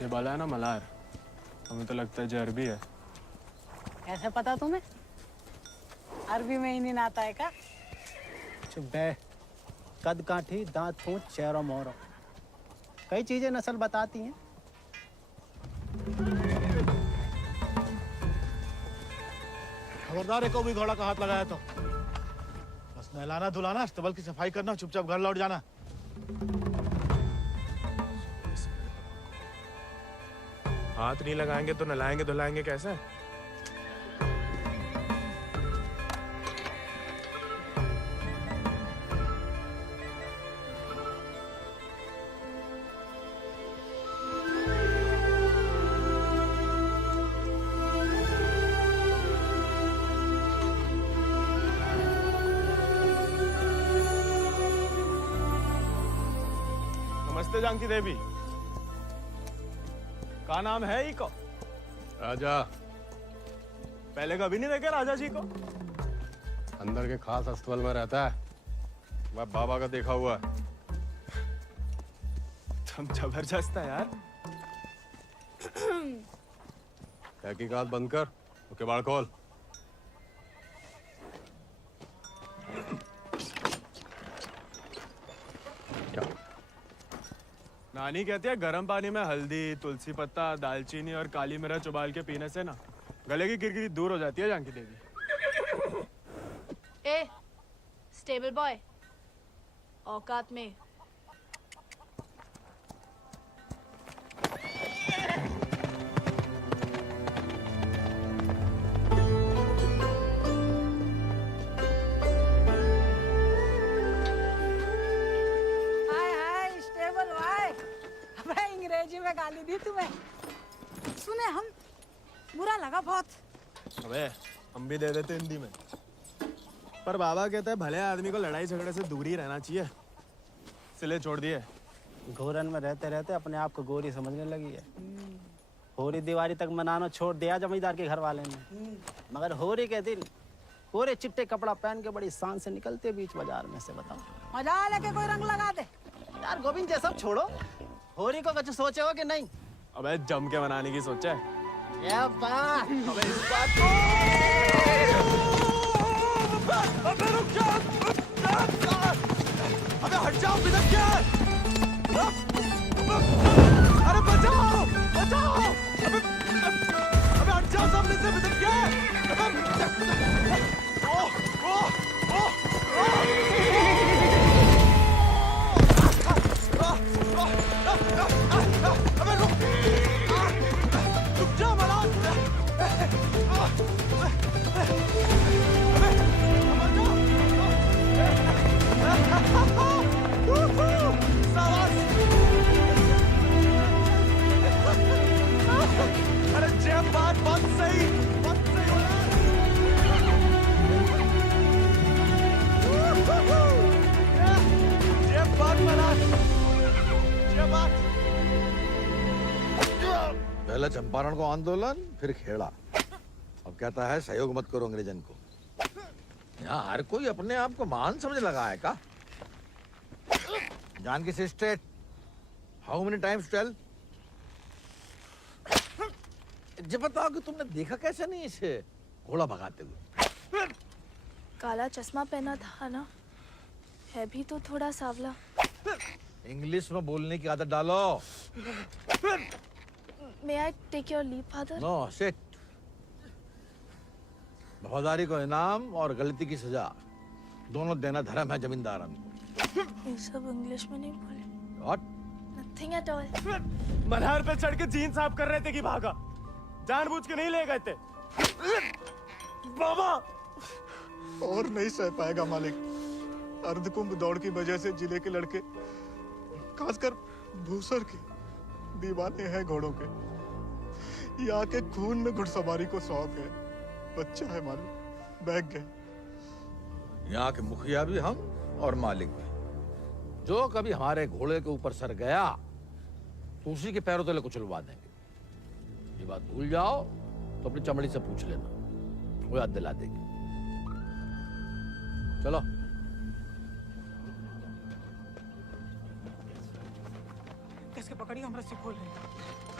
ये बाला है ना मलार, हमें तो लगता है ये अरबी है। कैसे पता तुम्हें? अरबी में ही नहीं आता है का? चुप बे। कद काठी, दांत पूंछ, चेहरा मोहरा, कई चीजें नस्ल बताती हैं। खबरदार है, को भी घोड़ा का हाथ लगाया तो बस नहलाना धुलाना, अस्तबल की सफाई करना, चुपचाप घर लौट जाना। हाथ नहीं लगाएंगे तो नहलाएंगे धुलाएंगे कैसे? नमस्ते जानकी देवी, का नाम है इको? राजा। पहले कभी नहीं देखे राजा जी को? अंदर के खास अस्तबल में रहता है, मैं बाबा का देखा हुआ है। तुम जबरदस्त है यार। तहकीकात बंद कर, तो किवाड़ खोल। नानी कहती है गर्म पानी में हल्दी, तुलसी पत्ता, दालचीनी और काली मिर्च उबाल के पीने से ना गले की किरकिरी दूर हो जाती है जानकी देवी। ए, स्टेबल बॉय, औकात में। अंग्रेजी में गाली दी तुम्हें, सुने हम, बुरा लगा बहुत। अबे हम भी दे देते हिंदी में, पर बाबा कहते हैं भले आदमी को लड़ाई झगड़े से दूर ही रहना चाहिए, इसलिए छोड़ दिए। घोरन में रहते रहते अपने आप को गोरी समझने लगी है। होरी दिवाली तक मनाना छोड़ दिया जमींदार के घर वाले ने, मगर होरी के दिन पूरे चिट्टे कपड़ा पहन के बड़ी शान से निकलते बीच बाजार में से। बताओ मजा लेके कोई रंग लगा दे। यार गोविंद, ये सब छोड़ो, होरी को कुछ सोचे हो कि नहीं? अबे जम के मनाने की सोचा है। ये बात, अबे इस बात को अबे रुक जा, अबे हट जाओ, बिदक क्या है? अरे बचाओ बचाओ, अबे हट जाओ सामने से, बिदक क्या है? अबे रुक जा मलार, अरे जब बात सही जब बात मलार, जब बात। पहले चंपारण को आंदोलन, फिर खेड़ा, अब कहता है सहयोग मत करो अंग्रेजन को। यहाँ हर कोई अपने आप को महान समझ लगा है का? Janaki sister, how many times tell? जब बताओ कि तुमने देखा कैसे नहीं इसे घोड़ा भगाते हुए? काला चश्मा पहना था ना, है भी तो थोड़ा सावला। इंग्लिश में बोलने की आदत डालो। May I take your leave, father? No sit. वफादारी को इनाम और गलती की सजा दोनों देना धर्म है जमींदारन को। ये सब इंग्लिश में नहीं बोले। What? Nothing at all. Malhar पे चढ़ के जीन साफ कर रहे थे कि भागा, जानबूझ के नहीं ले गए थे। बाबा और नहीं सह पाएगा मालिक। अर्धकुंभ दौड़ की वजह से जिले के लड़के, खासकर भूसर के, दीवाने हैं घोड़ों के। यहाँ के खून में घुड़सवारी को शौक है। बच्चा है मालिक, बहक गए। यहाँ के मुखिया भी हम और मालिक भी। जो कभी हमारे घोड़े के ऊपर सर गया तो उसी के पैरों तले कुचलवा देंगे। ये बात भूल जाओ तो अपनी चमड़ी से पूछ लेना, वो याद दिला देगी। चलो। कस के पकड़िए, हम रस्सी खोल रहे हैं।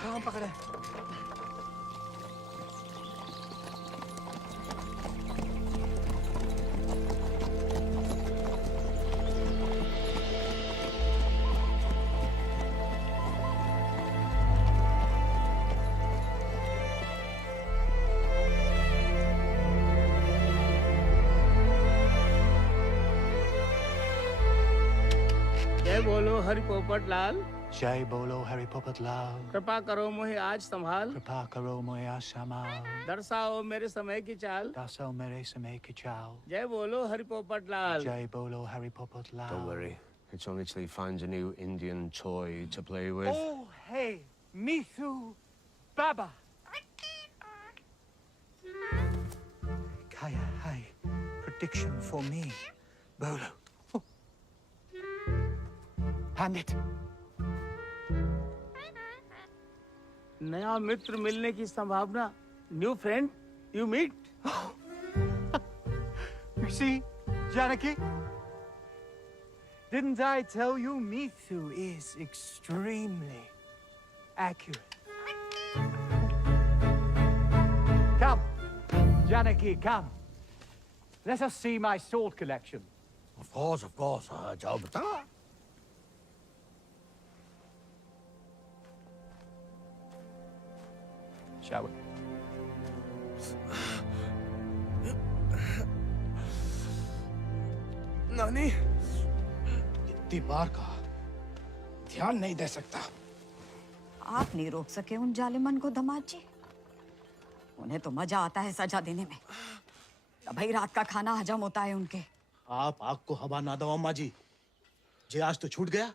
हाँ, हम पकड़े। जय बोलो हरि पोपट लाल। जय बोलो हरि पोपट लाल। कृपा करो मोहे आज संभाल। कृपा करो मोहे आसमां। दर्शाओ मेरे समय की चाल। दर्शाओ मेरे समय की चाल। जय बोलो हरि पोपट लाल। जय बोलो Hari Popat Lal. Don't worry. It's only till he finds a new Indian toy to play with. Oh, hey, Mithu Baba. Kaya, hi. Prediction for me, Bolo. Hand it. नया मित्र मिलने की संभावना। New friend you meet. You see, Janaki? Didn't I tell you Mithu is extremely accurate? Come, Janaki, come. Let us see my sword collection. Of course, जाओ बता। Shall we? Nani? इतनी बार कहा, ध्यान नहीं दे सकता। आप नहीं रोक सके उन जालिमन को दमाद जी। उन्हें तो मजा आता है सजा देने में। तभी रात का खाना हजम होता है उनके। आप आग को हवा ना दो अम्मा जी। जे आज तो छूट गया,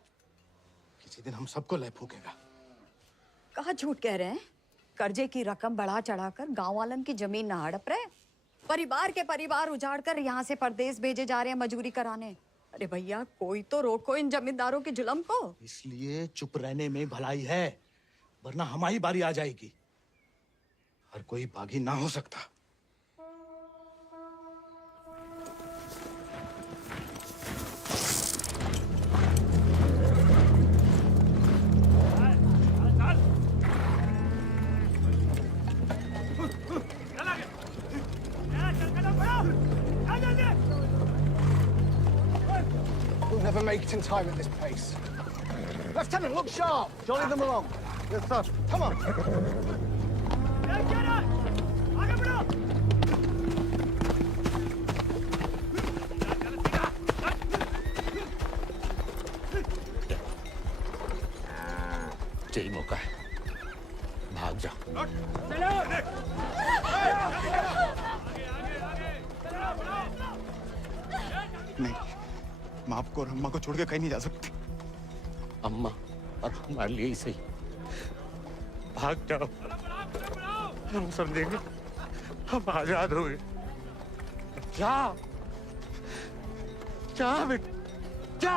किसी दिन हम सबको ले फूकेगा। कहाँ झूठ कह रहे हैं? कर्जे की रकम बढ़ा चढ़ाकर गांव वालन की जमीन न हड़प रहे। परिवार के परिवार उजाड़ कर यहाँ से परदेश भेजे जा रहे हैं मजूरी कराने। अरे भैया, कोई तो रोको इन जमींदारों के जुल्म को। इसलिए चुप रहने में भलाई है, वरना हमारी बारी आ जाएगी। हर कोई बागी ना हो सकता। We'll never make it in time at this pace. Lieutenant, look sharp. Jolly them along. Yes, sir. Come on. यही मौका है, भाग जा। नहीं, मैं आपको और अम्मा को छोड़ के कहीं नहीं जा सकती। अम्मा और हमारे लिए ही सही, भाग जाओ। हम समझेंगे, हम आजाद हो गए। जा जा बेटा, जा।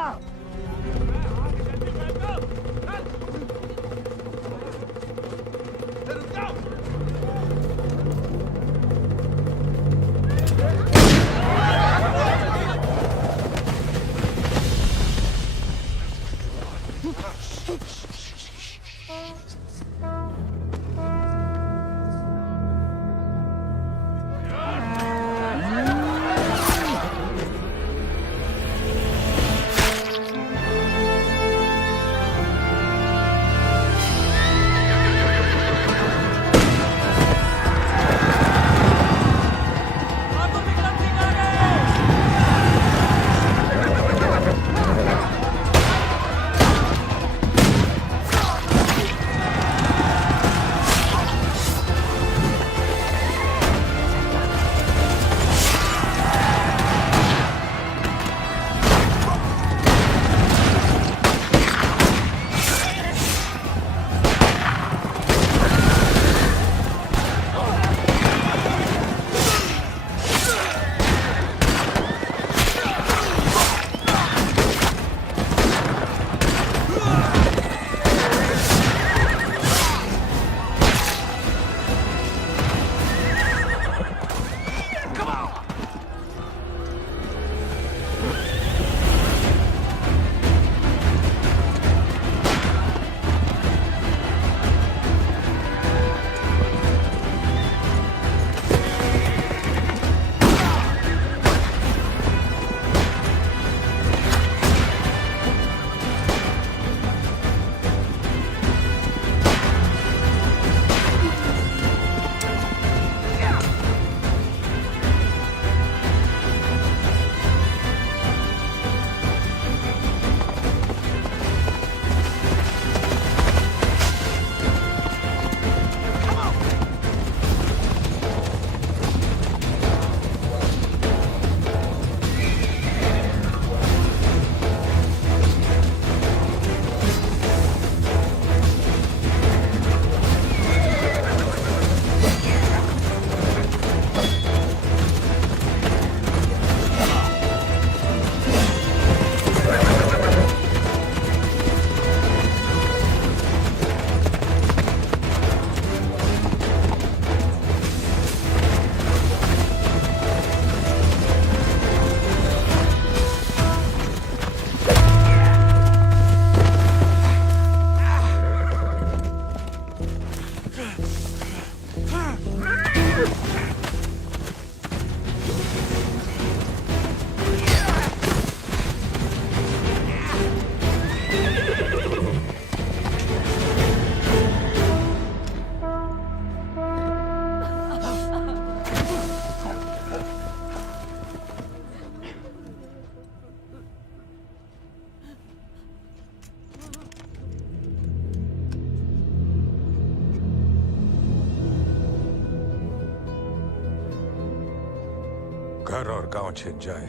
घर और गांव छिन जाए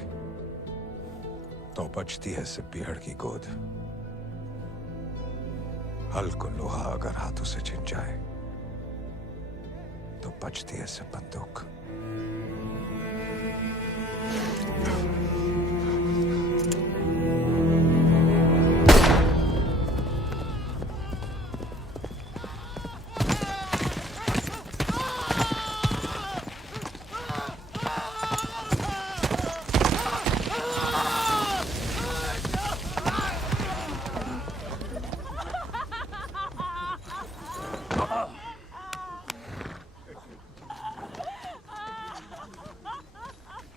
तो बचती है सिर्फ पीहड़ की गोद। हल को लोहा अगर हाथों से छिन जाए तो बचती है सिर्फ बंदूक।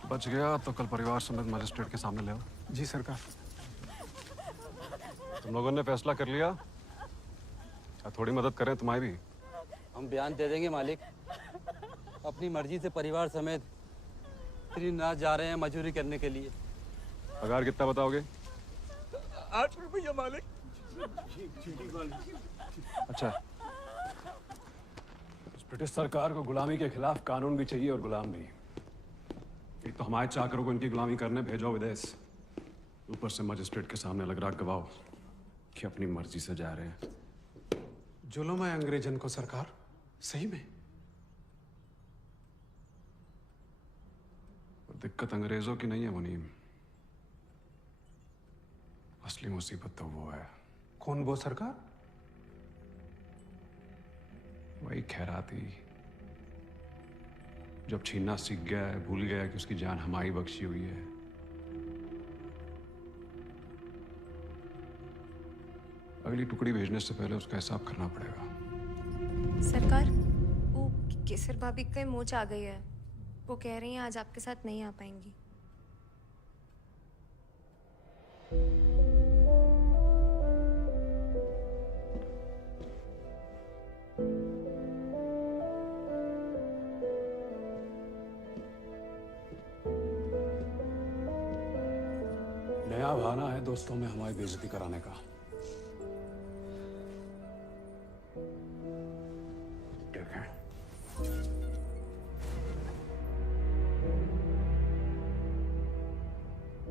बच गया तो कल परिवार समेत मजिस्ट्रेट के सामने ले आओ। जी सरकार। तुम लोगों ने फैसला कर लिया? थोड़ी मदद करें तुम्हारी भी। हम बयान दे देंगे मालिक। अपनी मर्जी से परिवार समेत त्रिनाथ जा रहे हैं मजदूरी करने के लिए। पगार कितना बताओगे? 8 रुपया मालिक। अच्छा, इस ब्रिटिश सरकार को गुलामी के खिलाफ कानून भी चाहिए और गुलाम भी। एक तो हमारे चाकरों को इनकी गुलामी करने भेजो विदेश, ऊपर से मजिस्ट्रेट के सामने लग रहा गवाह कि अपनी मर्जी से जा रहे हैं। जुल्म है अंग्रेजन को सरकार, सही में। और दिक्कत अंग्रेजों की नहीं है मुनीम, असली मुसीबत तो वो है। कौन वो सरकार? वही खैराती, जब छीनना सीख गया है, भूल गया कि उसकी जान हमारी बख्शी हुई है। अगली टुकड़ी भेजने से पहले उसका हिसाब करना पड़ेगा। सरकार, वो केसर भाभी कहीं मोच आ गई है। वो कह रही हैं आज आपके साथ नहीं आ पाएंगी। नया बहाना है दोस्तों में हमारी बेइज्जती कराने का। ठीक है।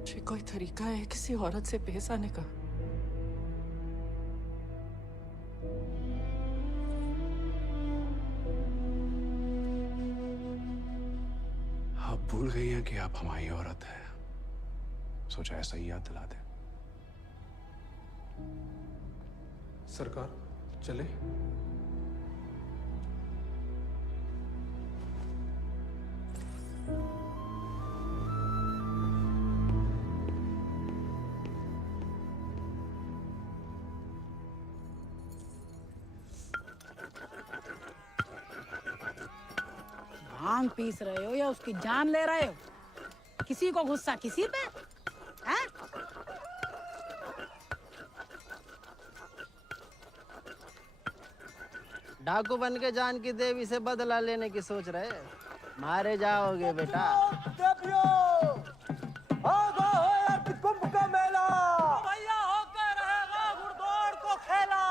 ये कोई तरीका है किसी औरत से पेश आने का? आप भूल गई हैं कि आप हमारी औरत हैं। सोचा ऐसा ही याद दिला दे। सरकार चले? भांग पीस रहे हो या उसकी जान ले रहे हो? किसी को गुस्सा किसी पे? हैं? डाकू बन के जान की देवी से बदला लेने की सोच रहे, मारे जाओगे बेटा। कुंभ का मेला भैया होकर रहेगा घुड़दौड़ को खेला।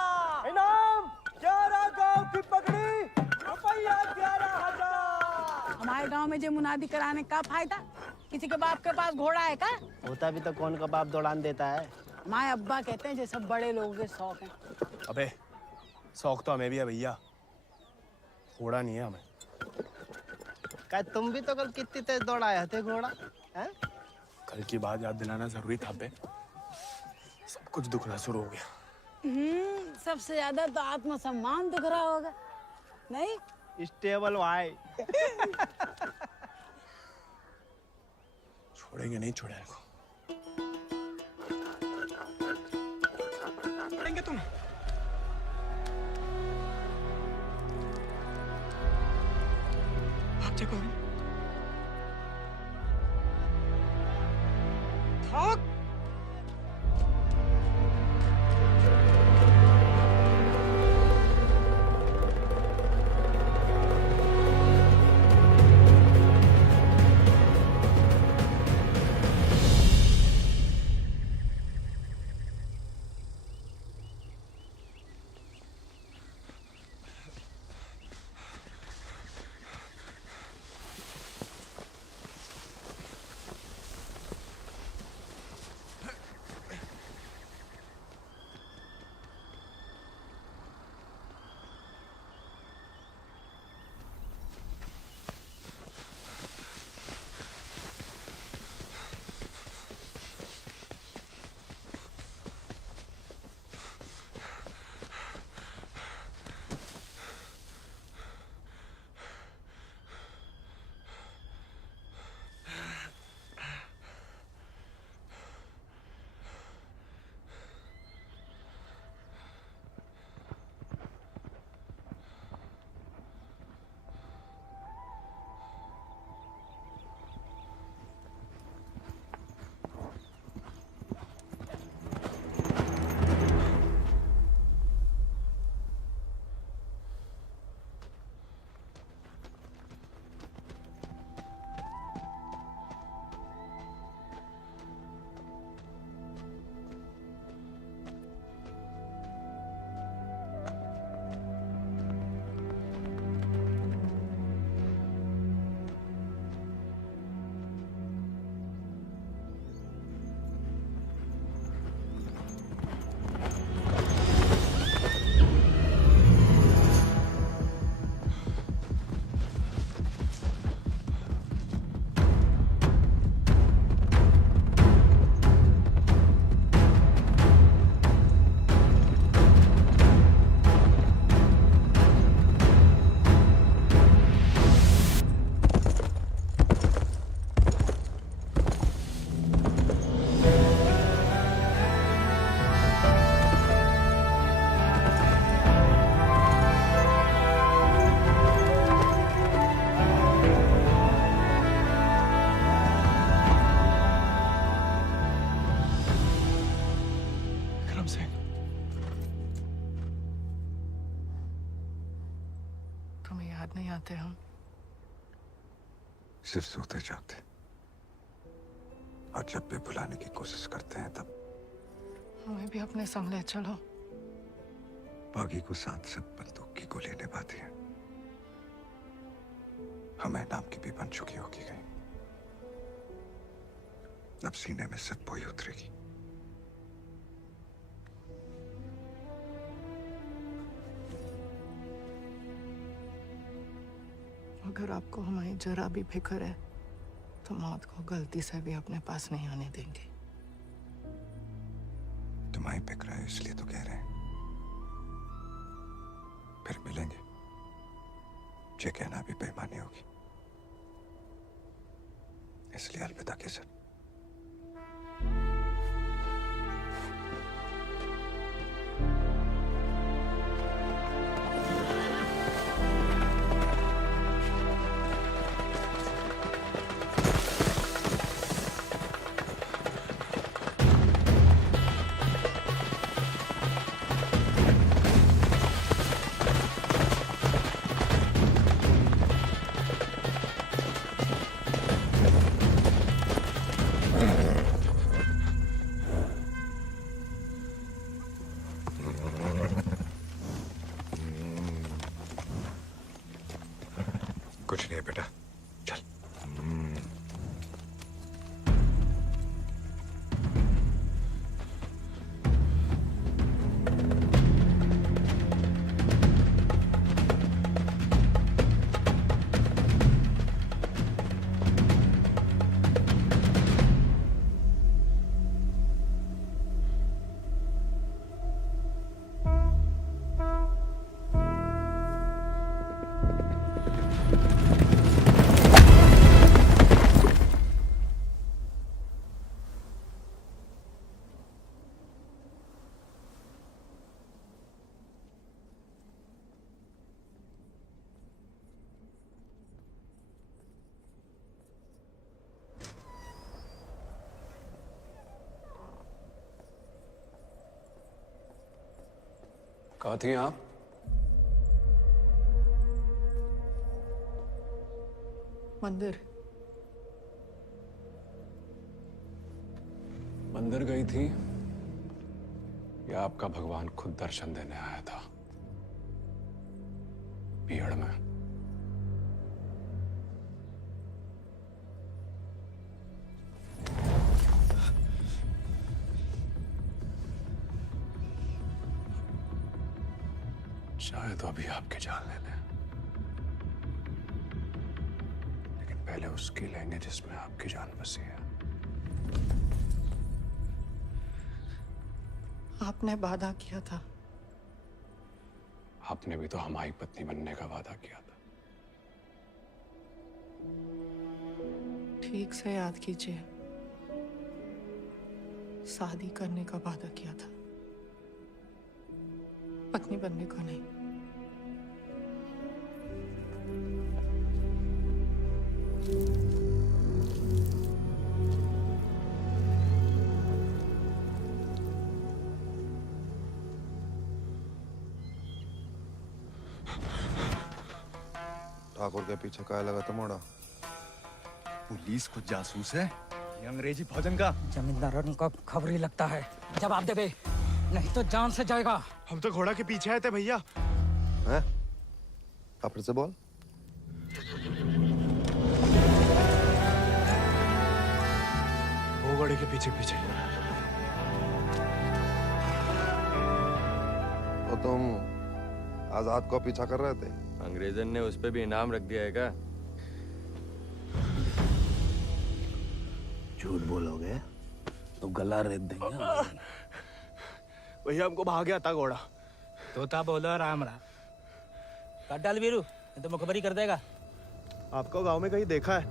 इनाम 11 गांव की पगड़ी, रुपया 11,000। हमारे गांव में जो मुनादी कराने का फायदा? किसी के बाप के पास घोड़ा है का? होता भी तो कौन का बाप दौड़ान देता है। हमारे अब्बा कहते हैं जैसे बड़े लोगों के शौक हैं। अबे शौक तो हमें भी है भैया, घोड़ा नहीं है हमें। क्या तुम भी तो कल कितनी तेज दौड़ाए थे घोड़ा? हैं? कल की बात याद दिलाना जरूरी था बे। सब कुछ दुखना शुरू हो गया। सबसे ज्यादा तो आत्मसम्मान दुख रहा होगा, नहीं? स्टेबल भाई। छोड़ेंगे नहीं छोड़ेंगे। छोड़ेंगे तुम? भाग जा कौन? भाग! तुम्हें याद नहीं आते हम? सिर्फ सोते जागते, और जब भी बुलाने की कोशिश करते हैं तब हमें भी अपने संग ले चलो। बागी को साथ साथ बंदूक की गोली निभाती है, हमें नाम की भी बन चुकी होगी कहीं। अब सीने में सिर्फ बोई उतरेगी। अगर आपको हमारी जरा भी फिक्र है तो मौत को गलती से भी अपने पास नहीं आने देंगे। तुम्हारी फिक्र है इसलिए तो कह रहे हैं। फिर मिलेंगे, ये कहना भी बेईमानी होगी, इसलिए अलविदा केसर। कुछ नहीं है बेटा, चल। कहाँ थी आप? मंदिर। मंदिर गई थी या आपका भगवान खुद दर्शन देने आया था भीड़ में? शायद तो अभी आपकी जान ले लें, लेकिन पहले उसकी लेंगे जिसमें आपकी जान बसी है। आपने वादा किया था। आपने भी तो हमारी पत्नी बनने का वादा किया था। ठीक से याद कीजिए, शादी करने का वादा किया था, पत्नी बनने का नहीं। ठाकुर के पीछे काय लगा था मोड़ा? पुलिस खुद जासूस है, ये अंग्रेजी भोजन का। जमींदारों को खबर ही लगता है। जवाब दे बे, नहीं तो जान से जाएगा। हम तो घोड़ा के पीछे आए थे भैया। हैं? आप फिर से बोल। वो घोड़े के पीछे पीछे। और तुम आजाद को पीछा कर रहे थे? अंग्रेजन ने उस पे भी इनाम रख दिया है क्या? झूठ बोलोगे तो गला रेत देंगे। भैया हमको भाग गया था घोड़ा। तोता बोलो राम राम। काट डाल वीरू, नहीं तो मुखबरी कर देगा। आपको गांव में कहीं देखा है?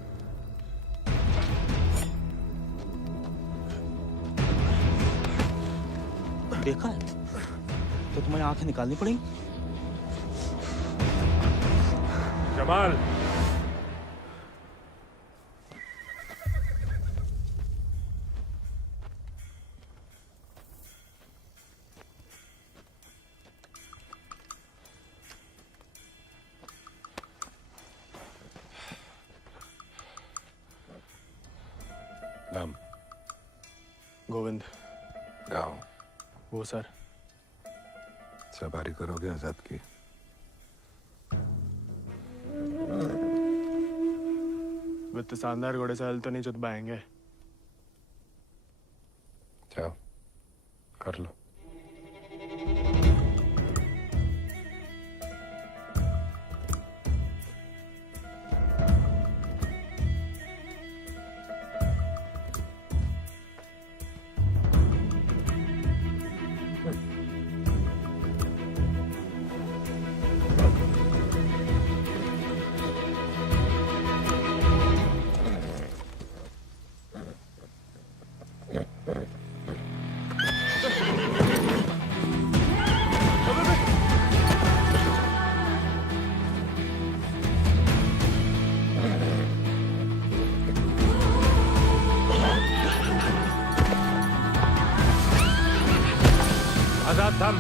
देखा है तो तुम्हें आंखें निकालनी पड़ेंगी। जमाल, गोविंद। क्या हो? वो सर। सवारी करोगे आजाद की? वित्त शानदार घोड़े से हल तो नहीं चुत पाएंगे। जाओ कर लो। आजाद थम।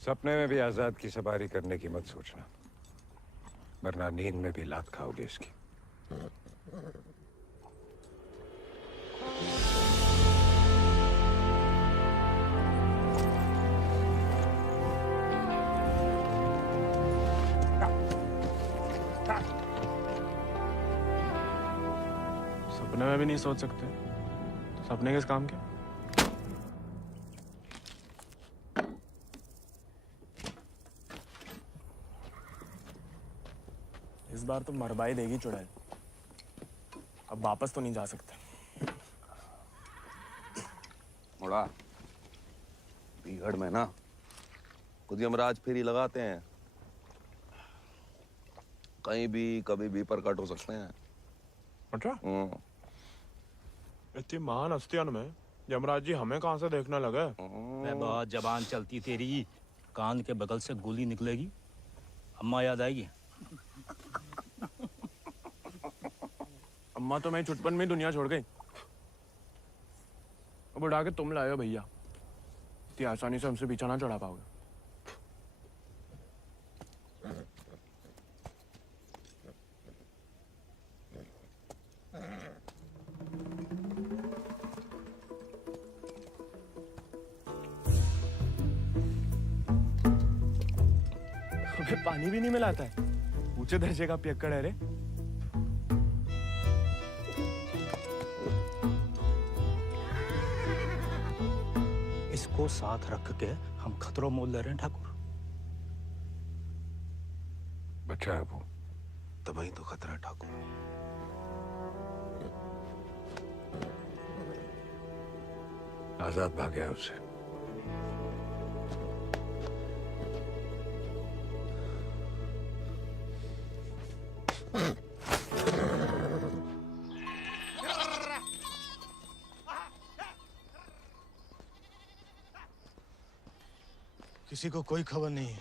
सपने में भी आजाद की सवारी करने की मत सोचना, वरना नींद में भी लात खाओगे इसकी। सपने में भी नहीं सोच सकते तो सपने किस काम के? इस बार तो मरवाई देगी चुड़ैल। अब वापस तो नहीं जा सकते। मुड़ा बीहड़ में ना खुद यमराज फेरी लगाते हैं, कहीं भी कभी भी प्रकट हो सकते हैं। अच्छा? इतनी महान हस्तियों में यमराज जी हमें कहाँ से देखने लगे? मैं बहुत जबान चलती तेरी, कान के बगल से गोली निकलेगी, अम्मा याद आएगी। अम्मा तो मैं छुटपन में ही दुनिया छोड़ गई। अब उड़ा के तुम लाए हो भैया, इतनी आसानी से हमसे पीछा ना चढ़ा पाओगे। अबे पानी भी नहीं मिलाता है, ऊंचे दर्जे का पियक्कड़ है रे। इसको साथ रख के हम खतरों मोल ले रहे हैं ठाकुर। बच्चा है वो, तभी तो खतरा ठाकुर। आजाद भाग गया उससे। किसी को कोई खबर नहीं है।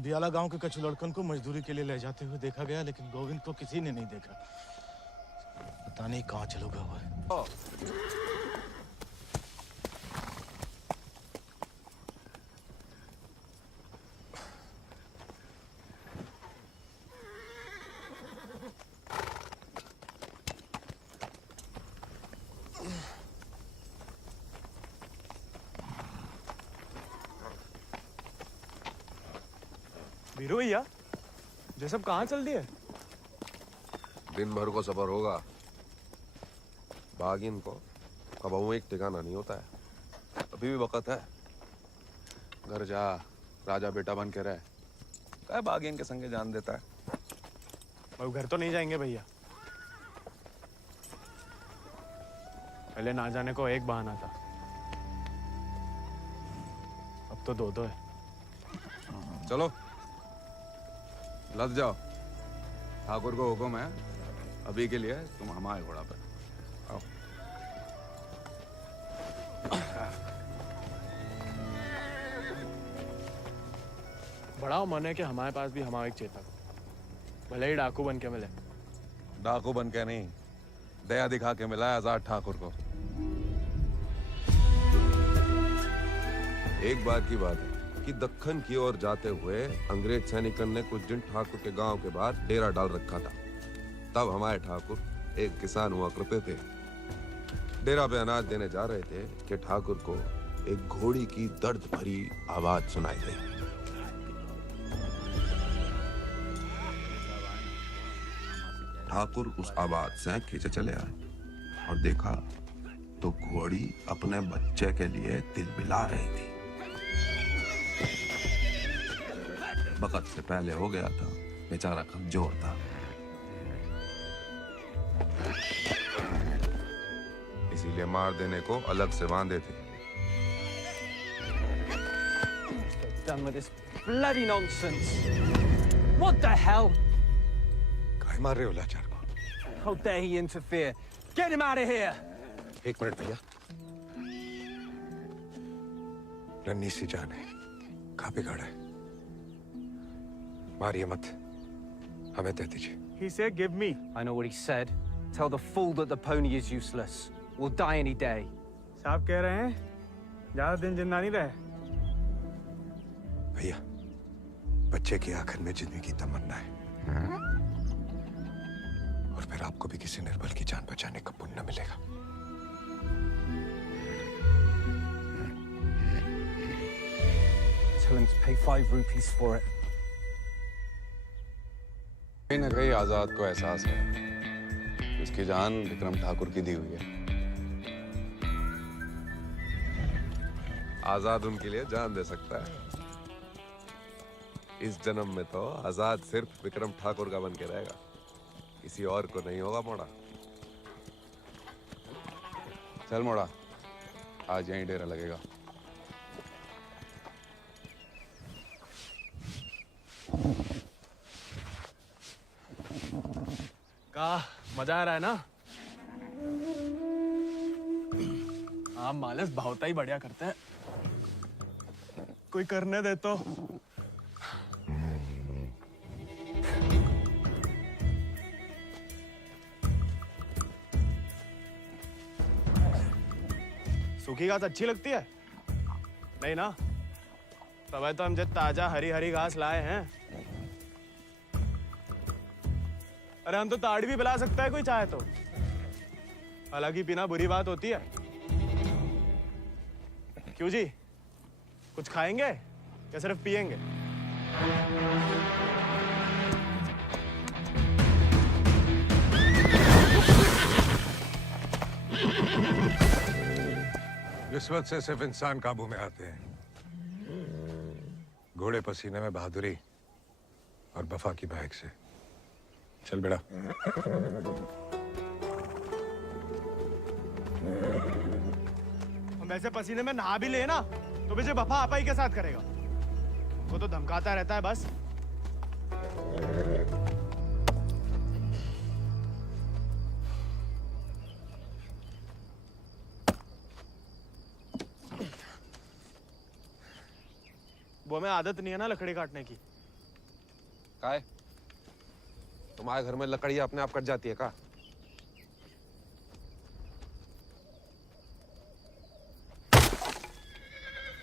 बियाला गांव के कछु लड़कन को मजदूरी के लिए ले जाते हुए देखा गया, लेकिन गोविंद को किसी ने नहीं देखा। पता नहीं कहाँ चलो गया हुआ है। वीरू भैया, ये सब कहाँ चल दिए? दिन भर को सफर होगा, बागिन को कबहू एक ठिकाना नहीं होता है। अभी भी वक्त है, घर जा, राजा बेटा बन के रहे। क्या बागिन के संगे जान देता है। अब घर तो नहीं जाएंगे भैया, पहले ना जाने को एक बहाना था, अब तो दो है। चलो लद जाओ, ठाकुर को हुक्म है, अभी के लिए तुम हमारे घोड़ा पे आओ। बड़ा मन है कि हमारे पास भी हमारा एक चेतक, भले ही डाकू बन के मिले। डाकू बन के नहीं, दया दिखा के मिला है आजाद ठाकुर को। एक बार की बात है कि दक्कन की ओर जाते हुए अंग्रेज सैनिकन ने कुछ दिन ठाकुर के गांव के बाहर डेरा डाल रखा था। तब हमारे ठाकुर एक किसान हुआ करते थे। डेरा पे अनाज देने जा रहे थे कि ठाकुर को एक घोड़ी की दर्द भरी आवाज सुनाई दी। ठाकुर उस आवाज से खींचे चले आए और देखा तो घोड़ी अपने बच्चे के लिए तिलबिला रही थी। वक्त से पहले हो गया था, बेचारा कमजोर था। इसीलिए मार देने को अलग से बांधे थे। Done with this bloody nonsense. What the hell? काहे मार रहे हो लाचार को? How dare he interfere? Get him out of here! एक मिनट भैया। नन्ही सी जान है, कहाँ बिगाड़ा है? मारिए मत, हमें दे दीजिए। He said, "Give me." I know what he said. Tell the fool that the pony is useless. We'll die any day. साहब कह रहे हैं, ज्यादा दिन जिंदा नहीं रहे। भैया, बच्चे की आंखन में जिंदगी की तमन्ना है, और फिर आपको भी किसी निर्बल की जान बचाने का पुण्य मिलेगा। Tell him to pay 5 rupees for it. कहीं न कहीं आजाद को एहसास है कि उसकी जान विक्रम ठाकुर की दी हुई है। आजाद उनके लिए जान दे सकता है। इस जन्म में तो आजाद सिर्फ विक्रम ठाकुर का बन के रहेगा, किसी और को नहीं होगा मोड़ा। चल मोड़ा, आज यहीं डेरा लगेगा। का मजा आ रहा है ना? आप मालस भावता ही बढ़िया करते हैं। कोई करने दे तो। सूखी घास अच्छी लगती है? नहीं ना? तब तो हम जो ताजा हरी हरी घास लाए हैं। अरे हम तो ताड़ी भी पिला सकता है कोई चाहे तो। हालांकि पीना बुरी बात होती है। क्यों जी? कुछ खाएंगे या सिर्फ पिएंगे? किस्मत से सिर्फ इंसान काबू में आते हैं। घोड़े पसीने में बहादुरी और वफा की महक से। चल बेटा। हम वैसे पसीने में नहा भी ले ना तो भी वफा आपा ही के साथ करेगा। वो तो धमकाता रहता है बस। वो हमें आदत नहीं है ना लकड़ी काटने की। काय? तुम्हारे घर में लकड़ी अपने आप कट जाती है का?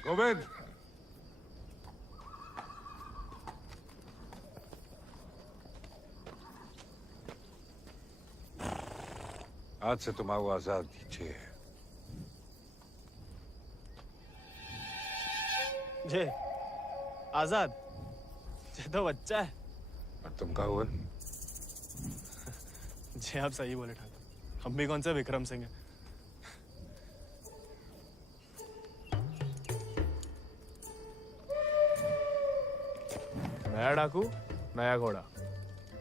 गोविंद, आज से तुम आओ आजाद दीजिए। जे आजाद, जे तो बच्चा है। और तुम का हुआ? जी आप सही बोले ठाकुर, हम भी कौन से विक्रम सिंह हैं। नया डाकू, नया घोड़ा,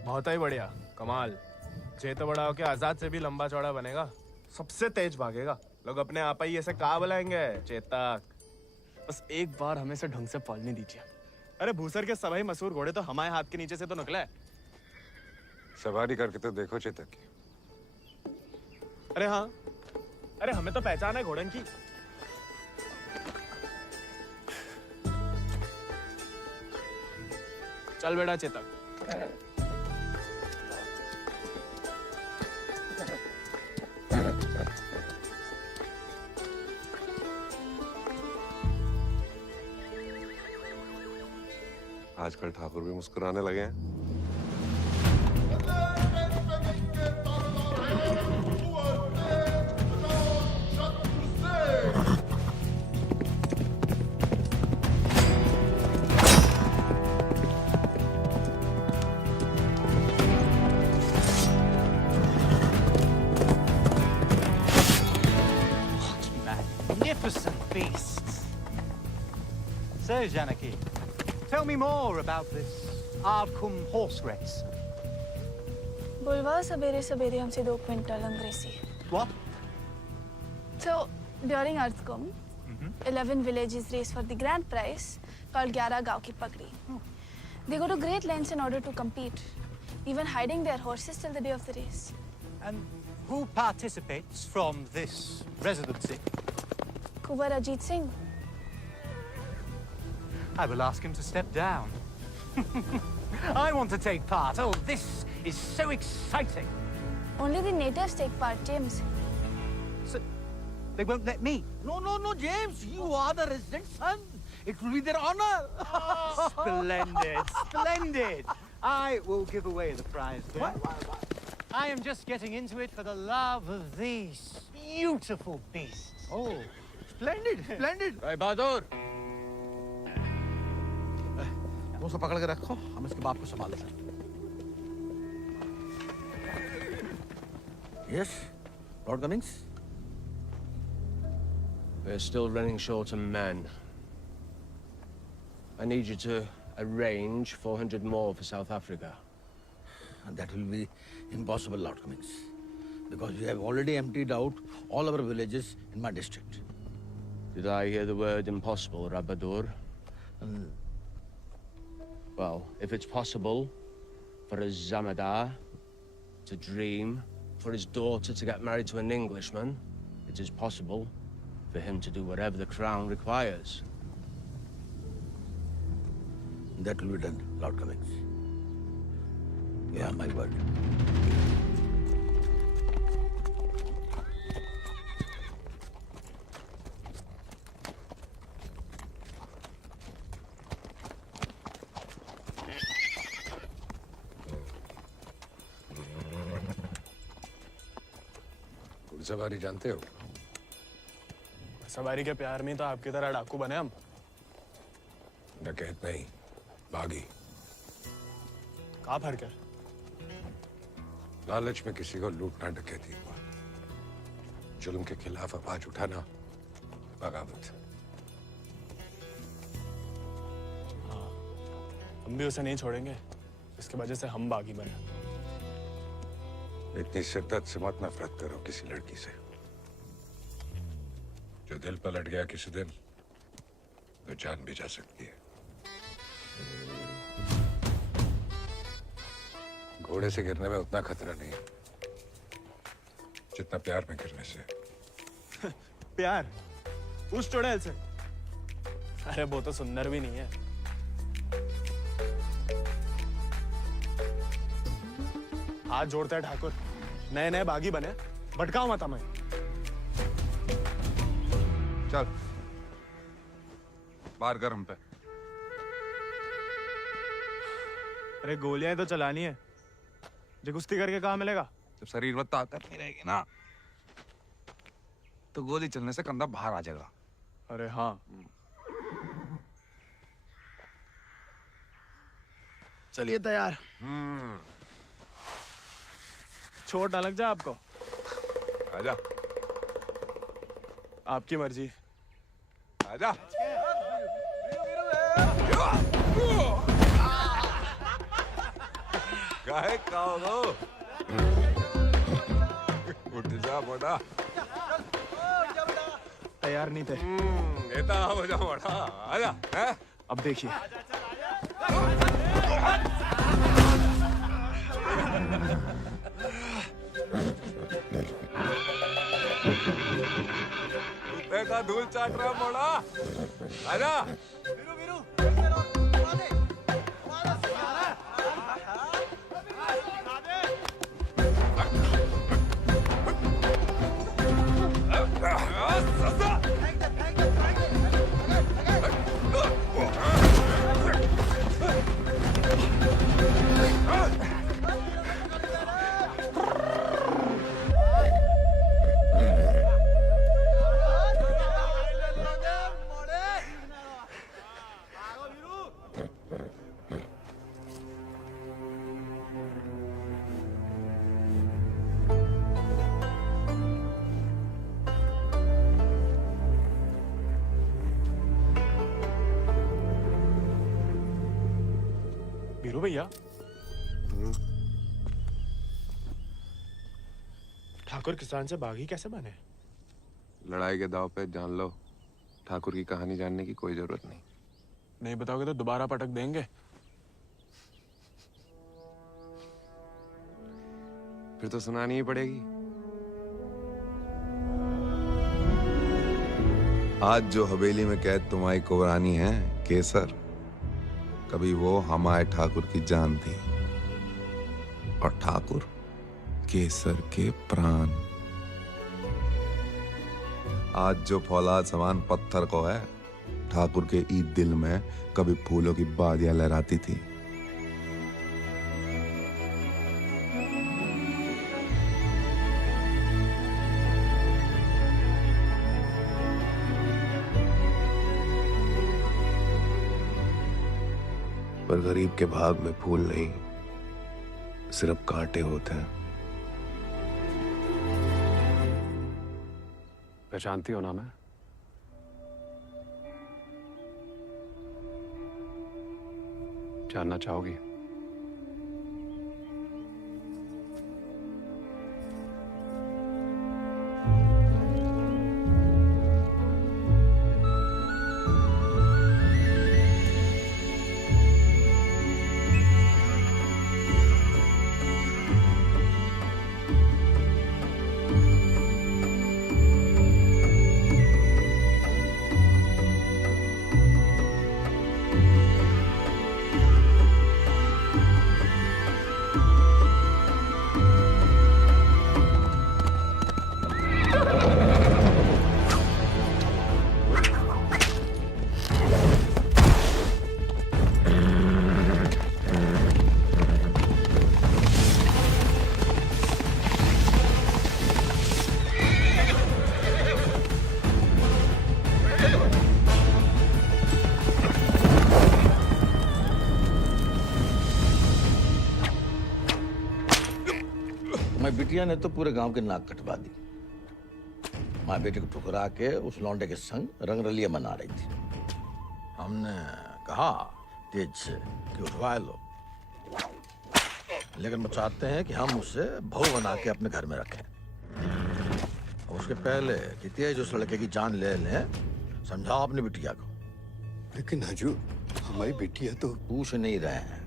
बहुत ही बढ़िया, कमाल। जे तो बड़ा होके आजाद से भी लंबा चौड़ा बनेगा, सबसे तेज भागेगा। लोग अपने आप ही ऐसे कहा बुलाएंगे, चेतक। बस एक बार हमें से ढंग से पालने दीजिए। अरे भूसर के सभी मशहूर घोड़े तो हमारे हाथ के नीचे से तो निकले। सवारी करके तो देखो चेतक की। अरे हाँ, अरे हमें तो पहचान है घोड़न की। चल बेटा चेतक। आजकल ठाकुर भी मुस्कुराने लगे हैं। Magnificent beasts. So, Janaki, tell me more about this Ardcumbe horse race. बुलवा सवेरे सवेरे हमसे 2 क्विंटल अंग्रेजी. What? So, during Ardcumbe, 11 villages race for the grand prize called 11 गांव की पगड़ी. They go to great lengths in order to compete, even hiding their horses till the day of the race. And who participates from this residency? Kuwar Ajit Singh. I will ask him to step down. I want to take part. Oh, this is so exciting. Only the natives take part, James. So, they won't let me? No, James. You are the resident son. It will be their honor. Splendid, splendid. I will give away the prize then. Why? I am just getting into it for the love of these beautiful beasts. Oh, splendid. Rai Bahadur. वो सब पकड़ के रखो, हम इसके बाप को संभाल लेंगे। Yes, Lord Cummings. We're still running short on men. I need you to arrange 400 more for South Africa. And that will be impossible, Lord Cummings, because we have already emptied out all our villages in my district. Did I hear the word impossible, Rabadur? Well, if it's possible for a Zamadar to dream, for his daughter to get married to an Englishman, it is possible for him to do whatever the crown requires. That will be done, Lord Cummings. You have my word. सवारी जानते हो? सवारी के प्यार में तो आपकी तरह डाकू बने हम। डकैत नहीं, बागी। कहाँ फर्क है? लालच में किसी को लूटना डकैती हुआ। जुल्म के खिलाफ आवाज उठाना बगावत। हाँ, हम भी उसे नहीं छोड़ेंगे, इसकी वजह से हम बागी बने। इतनी शिद्दत से मत नफरत करो किसी लड़की से। जो दिल पलट गया किसी दिन, तो जान भी जा सकती है। घोड़े से गिरने में उतना खतरा नहीं जितना प्यार में गिरने से। प्यार? उस चुड़ैल से? अरे वो तो सुंदर भी नहीं है। हाथ जोड़ते हैं ठाकुर, नए नए बागी बने, भटकाओ मत हमें। चल बाहर गर्म पे। अरे गोलियां तो चलानी है, जो कुश्ती करके कहाँ मिलेगा? जब शरीर में ताकत नहीं रहेगी ना, तो गोली चलने से कंधा बाहर आ जाएगा। अरे हाँ, चलिए तैयार। चोट ना लग जाए आपको। आजा। आपकी मर्जी। आजा। काहे खाओ? उठ जा बड़ा। तैयार नहीं थे। नेता हो जा बड़ा। आजा। हैं? अब देखिए। कुत्ते का धूल चाट रहा बड़ा। आजा। भैया, ठाकुर किसान से बागी कैसे बने? लड़ाई के दाव पे जान लो, ठाकुर की कहानी जानने की कोई जरूरत नहीं। नहीं बताओगे तो दोबारा पटक देंगे। फिर तो सुनानी ही पड़ेगी। आज जो हवेली में कैद तुम्हारी कुबरानी है केसर, कभी वो हमारे ठाकुर की जान थी, और ठाकुर केसर के प्राण। आज जो फौलाद समान पत्थर को है, ठाकुर के ईद दिल में कभी फूलों की बादियां लहराती थी। पर गरीब के भाग में फूल नहीं, सिर्फ कांटे होते हैं। पहचानती हो ना मैं? जानना चाहोगी? मैं बिटिया ने तो पूरे गांव के नाक कटवा दी। माँ बेटे को ठुकरा के उस लौंडे के संग रंगरलिया मना रही थी। हमने कहा तेज से कि उठवा लो, लेकिन वो चाहते हैं कि हम उसे बहू बना के अपने घर में रखें। और उसके पहले कि तेज उस लड़के की जान ले लें, समझाओ अपनी बिटिया को। लेकिन हजूर, हमारी बिटिया तो पूछ नहीं रहे हैं।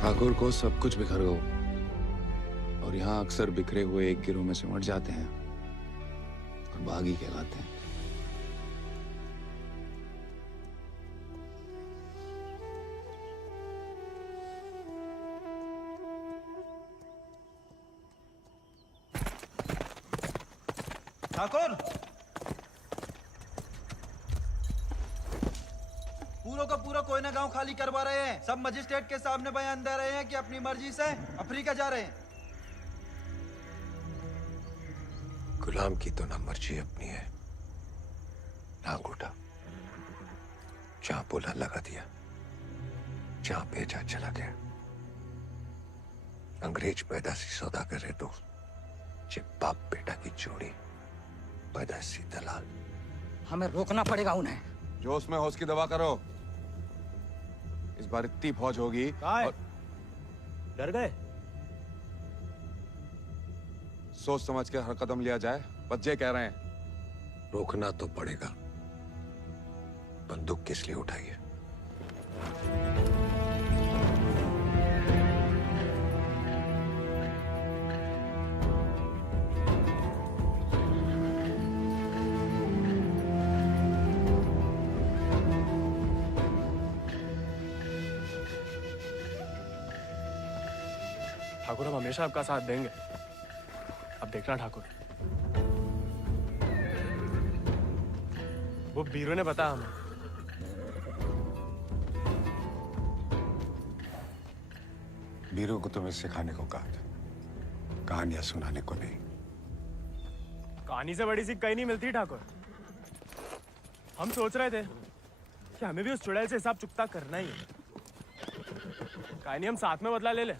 ठाकुर को सब कुछ बिखर गया, और यहाँ अक्सर बिखरे हुए एक गिरोह में सिमट जाते हैं और बागी कहलाते हैं। ठाकुर, पूरा का पूरा कोयना गांव खाली करवा रहे हैं। सब मजिस्ट्रेट के सामने बयान दे रहे हैं कि अपनी मर्जी से अफ्रीका जा रहे हैं। गुलाम की तो ना मर्जी अपनी है ना अंगूठा। जहां बोला लगा दिया, जहां भेजा चला गया। अंग्रेज पैदाशी सौदागर है तो, जे बाप बेटा की जोड़ी पैदाशी दलाल। हमें रोकना पड़ेगा उन्हें। जोश में होश की दवा करो। इस बार इतनी फौज होगी। और डर गए? सोच समझ के हर कदम लिया जाए। बच्चे कह रहे हैं। रोकना तो पड़ेगा। बंदूक किस लिए उठाई है? ठाकुर, हम हमेशा आपका साथ देंगे। अब देखना ठाकुर, वो बीरू ने बताया हमें। बीरू को तुम्हें सिखाने को कहा था, कहानियां सुनाने को नहीं। कहानी से बड़ी सी कहीं नहीं मिलती ठाकुर। हम सोच रहे थे कि हमें भी उस चुड़ैल से हिसाब चुकता करना ही है। कहानी हम साथ में बदला ले ले।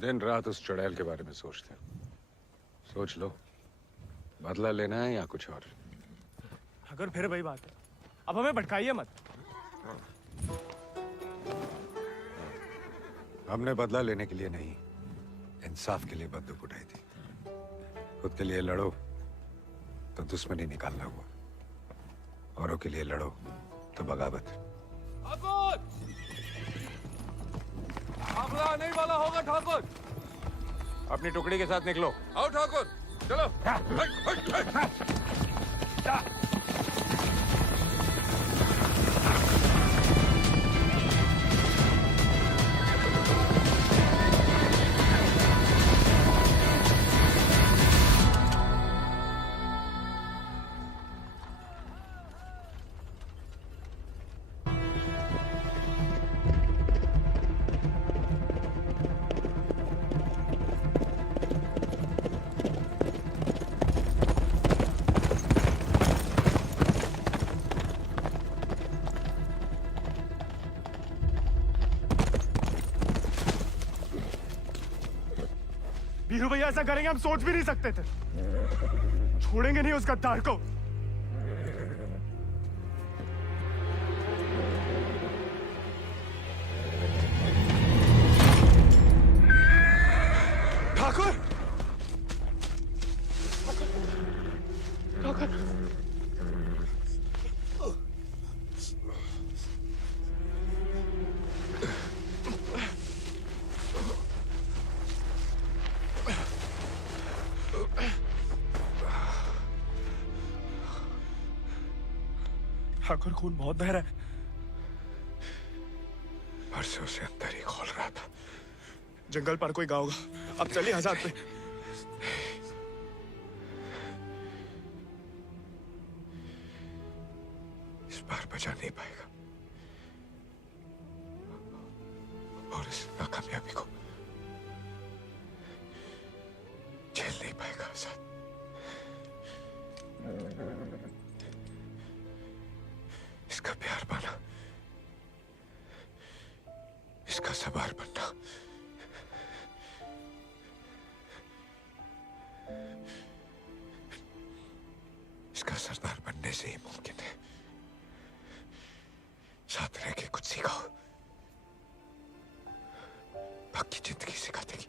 दिन रात उस चुड़ैल के बारे में सोचते हैं। सोच लो, बदला लेना है या कुछ और। अगर फिर वही बात है, अब हमें भटकाइए मत। हमने बदला लेने के लिए नहीं, इंसाफ के लिए बंदूक उठाई थी। खुद के लिए लड़ो तो दुश्मनी निकालना हुआ, औरों के लिए लड़ो तो बगावत। हमला नहीं वाला होगा ठाकुर। अपनी टुकड़ी के साथ निकलो। आओ ठाकुर, चलो। बीरू भैया ऐसा करेंगे हम सोच भी नहीं सकते थे। छोड़ेंगे नहीं उस गद्दार को। ठाकुर, ठाकुर, ठाकुर, खून बहुत बह रहा है। परसों से अंदर ही खोल रहा था। जंगल पर कोई गाँव होगा। अब चलिए आजाद पे। इस बार बचा नहीं पाएगा और इस नाकामयाबी को झेल नहीं पाएगा आजाद। इसका प्यार पाना, इसका सवार बनना, इसका सरदार बनने से ही मुमकिन है। साथ रह के कुछ सिखाओ, बाकी जिंदगी सिखा देगी।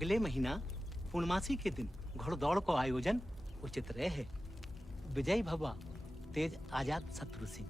अगले महीना पूर्णमासी के दिन घोड़दौड़ को आयोजन उचित रहे है। विजय भवा तेज आजाद शत्रु सिंह।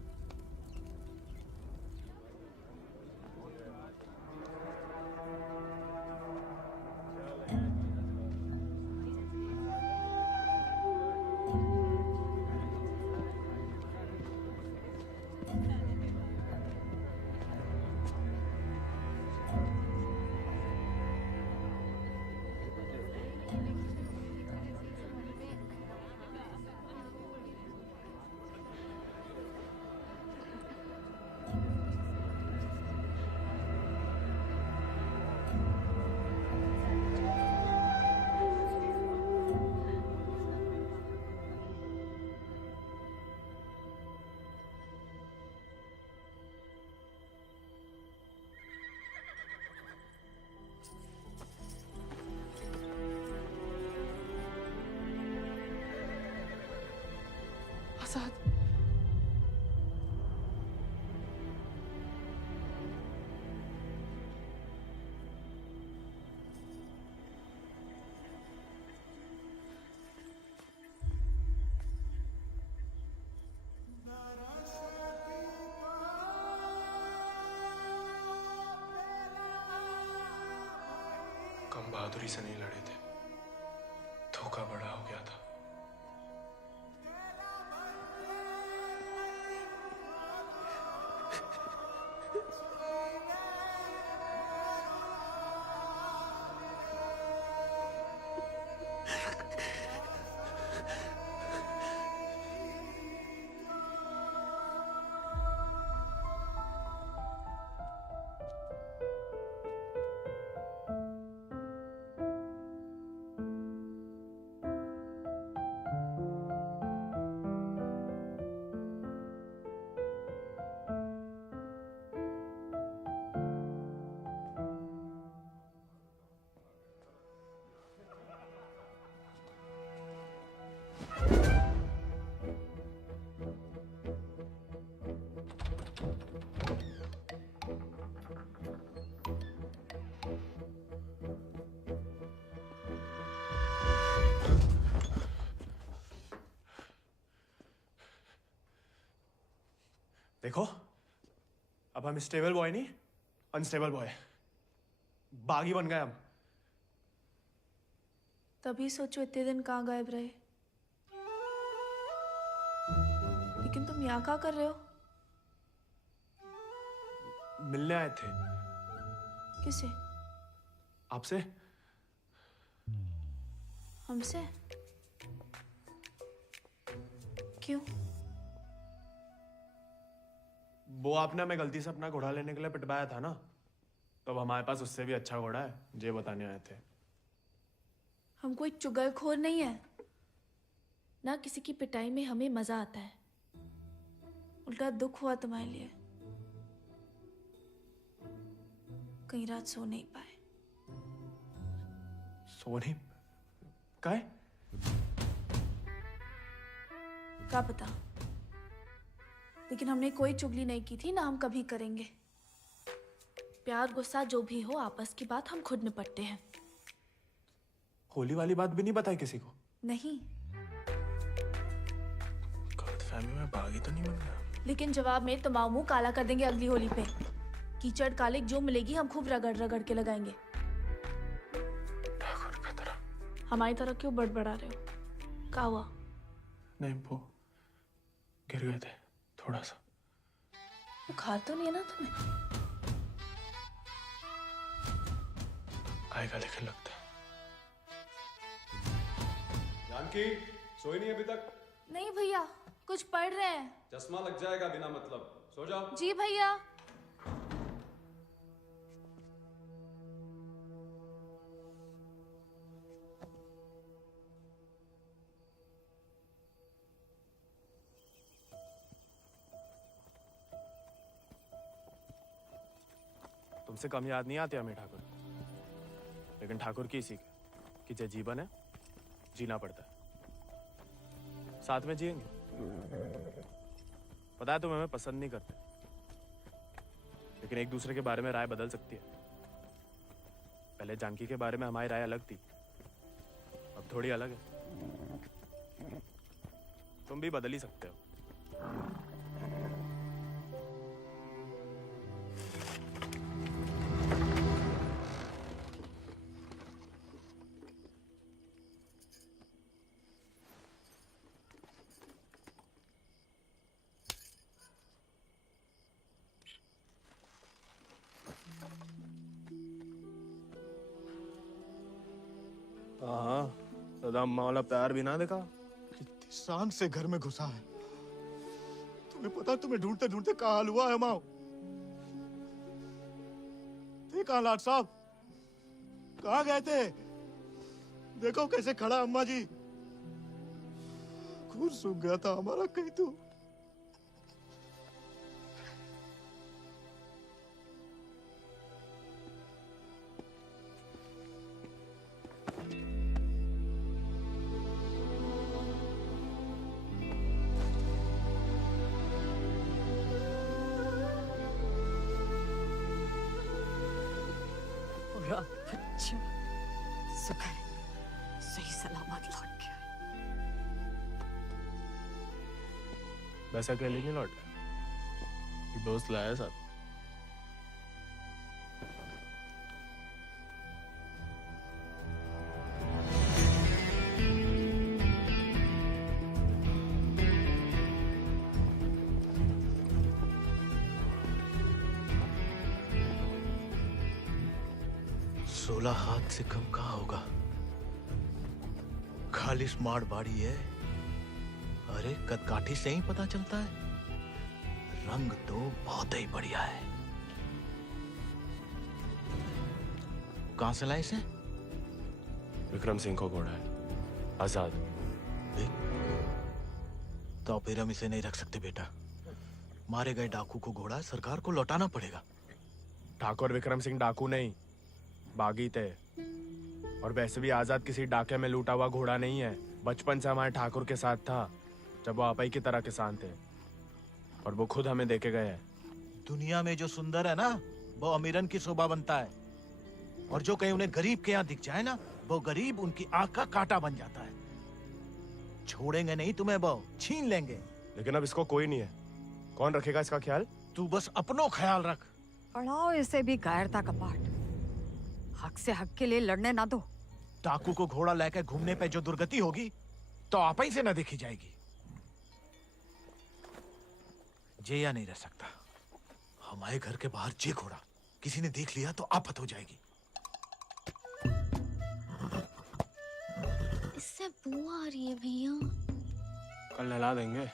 आजाद, कम बहादुरी से नहीं लड़े थे, धोखा बड़ा हो गया था। देखो, अब हम स्टेबल बॉय नहीं, अनस्टेबल बॉय, बागी बन गए हम। तभी सोचो इतने दिन कहाँ गायब रहे। लेकिन तुम यहाँ क्या कर रहे हो? मिलने आए थे। किसे? आपसे। हमसे? क्यों? वो आपने हमें गलती से अपना घोड़ा लेने के लिए पिटवाया था ना, तो अब हमारे पास उससे भी अच्छा घोड़ा है, ये बताने आए थे। हम कोई चुगलखोर नहीं है ना, किसी की पिटाई में हमें मजा आता है, उल्टा दुख हुआ तुम्हारे लिए। कई रात सो नहीं पाए। सो नहीं काहे? क्या पता, लेकिन हमने कोई चुगली नहीं की थी, ना हम कभी करेंगे। प्यार गुस्सा जो भी हो, आपस की बात हम खुद निपटते हैं। होली वाली बात भी नहीं बताई किसी को? नहीं। गलतफहमी में बागी तो नहीं बन गया? लेकिन जवाब में तुम्हारा मुंह काला कर देंगे अगली होली पे। कीचड़ कालिक जो मिलेगी हम खूब रगड़ रगड़ के लगाएंगे। हमारी तरह क्यों बड़बड़ा रहे हो? क्या हुआ? नहीं, वो गिर गए थे थोड़ा सा। बुखार तो नहीं है ना तुम्हें? आएगा लेकिन लगता है। जानकी, सोई नहीं अभी तक? नहीं भैया, कुछ पढ़ रहे हैं। चश्मा लग जाएगा बिना मतलब, सो जाओ। जी भैया। तुमसे कम याद नहीं आती हमें ठाकुर, लेकिन ठाकुर की इसी कि जो जीवन है जीना पड़ता है, साथ में जिएंगे। पता है तुम हमें पसंद नहीं करते, लेकिन एक दूसरे के बारे में राय बदल सकती है। पहले जानकी के बारे में हमारी राय अलग थी, अब थोड़ी अलग है। तुम भी बदल ही सकते हो। हाँ, सदा अम्मा वाला प्यार भी ना देखा। कितनी शान से घर में घुसा है। तुम्हें पता, तुम्हें ढूंढते ढूंढते कहाँ हाल हुआ है माओ। थे कहाँ लाट साहब, कहाँ गए थे? देखो कैसे खड़ा अम्मा जी। खून सूख गया था हमारा कहीं तो। अच्छा, शुक्र है सही सलामत लौट गया। वैसा अकेले नहीं लौट गया, एक दोस्त लाया साथ। हाथ से कम कहाँ होगा? खाली स्मार्ट बाड़ी है। अरे कदकाठी से ही पता चलता है, रंग तो बहुत ही बढ़िया है। कहां से लाए इसे? विक्रम सिंह को घोड़ा है, आजाद। तो फिर हम इसे नहीं रख सकते बेटा। मारे गए डाकू को घोड़ा सरकार को लौटाना पड़ेगा। ठाकुर विक्रम सिंह डाकू नहीं, बागी थे। और वैसे भी आजाद किसी डाके में लूटा हुआ घोड़ा नहीं है। बचपन से हमारे ठाकुर के साथ था, जब वो आपई की तरह किसान थे, और वो खुद हमें देके गए हैं। दुनिया में जो सुंदर है ना, वो अमीरन की शोभा बनता है, और जो कहीं उन्हें गरीब के यहाँ दिख जाए ना, वो गरीब उनकी आंख का कांटा बन जाता है। छोड़ेंगे नहीं तुम्हें, वो छीन लेंगे। लेकिन अब इसको कोई नहीं है, कौन रखेगा इसका ख्याल? तू बस अपनो ख्याल रख। पढ़ाओ इसे भी कायरता का पाठ। हक से हक के लिए लड़ने ना दो। डाकू को घोड़ा लेकर घूमने पे जो दुर्गति होगी, तो आप ही से न देखी जाएगी। जेया नहीं रह सकता। हमारे घर के बाहर जे घोड़ा किसी ने देख लिया तो आफत हो जाएगी। इससे बू आ रही है भैया। कल नहला देंगे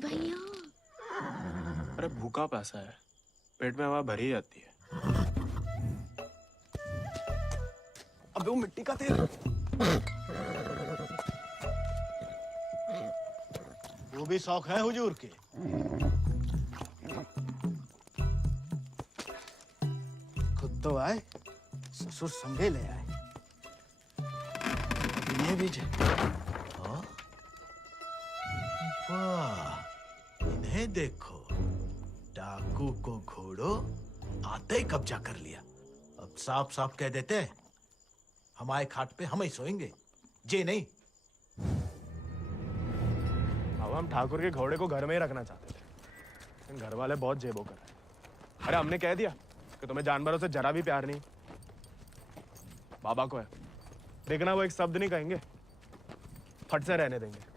भैया। अरे भूखा पैसा है, पेट में हवा भरी जाती है। अबे वो मिट्टी का तेल। वो भी शौक है हुजूर के। खुद तो आए, ससुर संगे ले आए। ये भी वाह, इन्हें देखो, डाकू को घोड़ो आते ही कब्जा कर लिया। अब साफ साफ कह देते हैं, हमारे खाट पे हम ही सोएंगे, जे नहीं। अब हम ठाकुर के घोड़े को घर में ही रखना चाहते थे, लेकिन घर वाले बहुत जेबो कर रहे हैं। अरे हमने कह दिया कि तुम्हें जानवरों से जरा भी प्यार नहीं। बाबा को है, देखना वो एक शब्द नहीं कहेंगे, फट से रहने देंगे।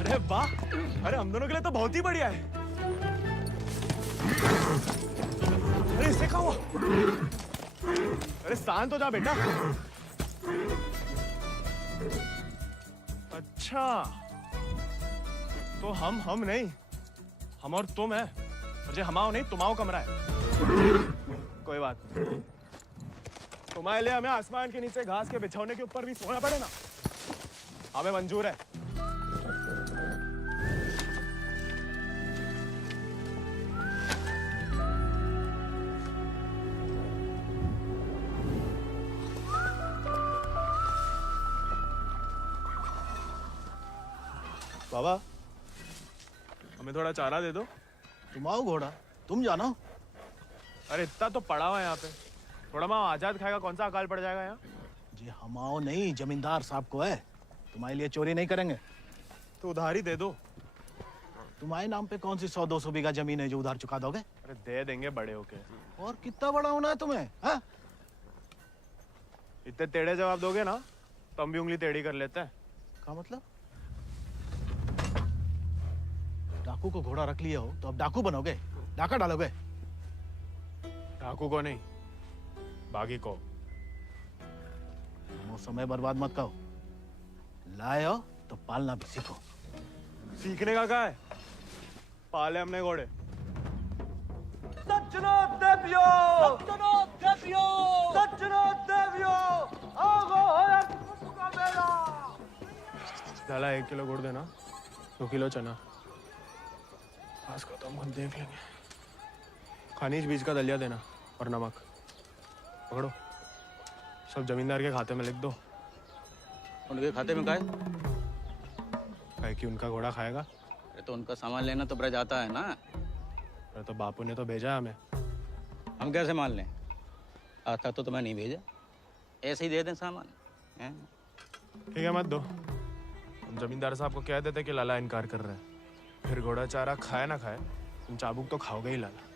अरे वाह, अरे हम दोनों के लिए तो बहुत ही बढ़िया है। अरे इसे क्या हुआ? अरे शांत हो जा बेटा। अच्छा, तो हम नहीं, हम और तुम है। मुझे हमाओ नहीं, तुम्हाओ कमरा है। कोई बात नहीं, तुम्हारे लिए हमें आसमान के नीचे घास के बिछौने के ऊपर भी सोना पड़े ना, हमें मंजूर है। बाबा हमें थोड़ा चारा दे दो। तुम आओ घोड़ा, तुम जानो। अरे इतना तो पड़ा हुआ है यहाँ पे, थोड़ा मैं आजाद खाएगा, कौन सा अकाल पड़ जाएगा यहाँ। जी हम आओ नहीं, जमींदार साहब को है, तुम्हारे लिए चोरी नहीं करेंगे। तो उधार ही दे दो। तुम्हारे नाम पे कौन सी 100-200 बीघा जमीन है जो उधार चुका दोगे? अरे दे देंगे बड़े होके। और कितना बड़ा होना है तुम्हें? हाँ? इतने टेढ़े जवाब दोगे ना तो हम भी उंगली टेढ़ी कर लेते हैं। क्या मतलब? डाकू को घोड़ा रख लिया हो तो अब डाकू बनोगे, डाका डालोगे? डाकू को नहीं, बागी को। वो समय बर्बाद मत करो, लाए हो तो पालना भी सीखो। सीखने का क्या है, पाले हमने घोड़े। सज्जनो देवियो, सज्जनो देवियो, सज्जनो देवियो, आगो होया का मेला। डाला 1 किलो गुड़ देना, 2 किलो चना। आज को तो हम देख लेंगे। खनिज बीज का दलिया देना और नमक। पकड़ो, सब जमींदार के खाते में लिख दो। उनके खाते में काय? है कि उनका घोड़ा खाएगा। अरे तो उनका सामान लेना तो ब्रज आता है ना। अरे तो बापू ने तो भेजा हमें। हम कैसे मान लें? आता तो मैं नहीं भेजा, ऐसे ही दे दें सामान। ठीक है मत दो, हम जमींदार साहब को कह देते कि लाला इनकार कर रहे हैं। फिर घोड़ा चारा खाए ना खाए, तुम चाबुक तो खाओगे ही लाला।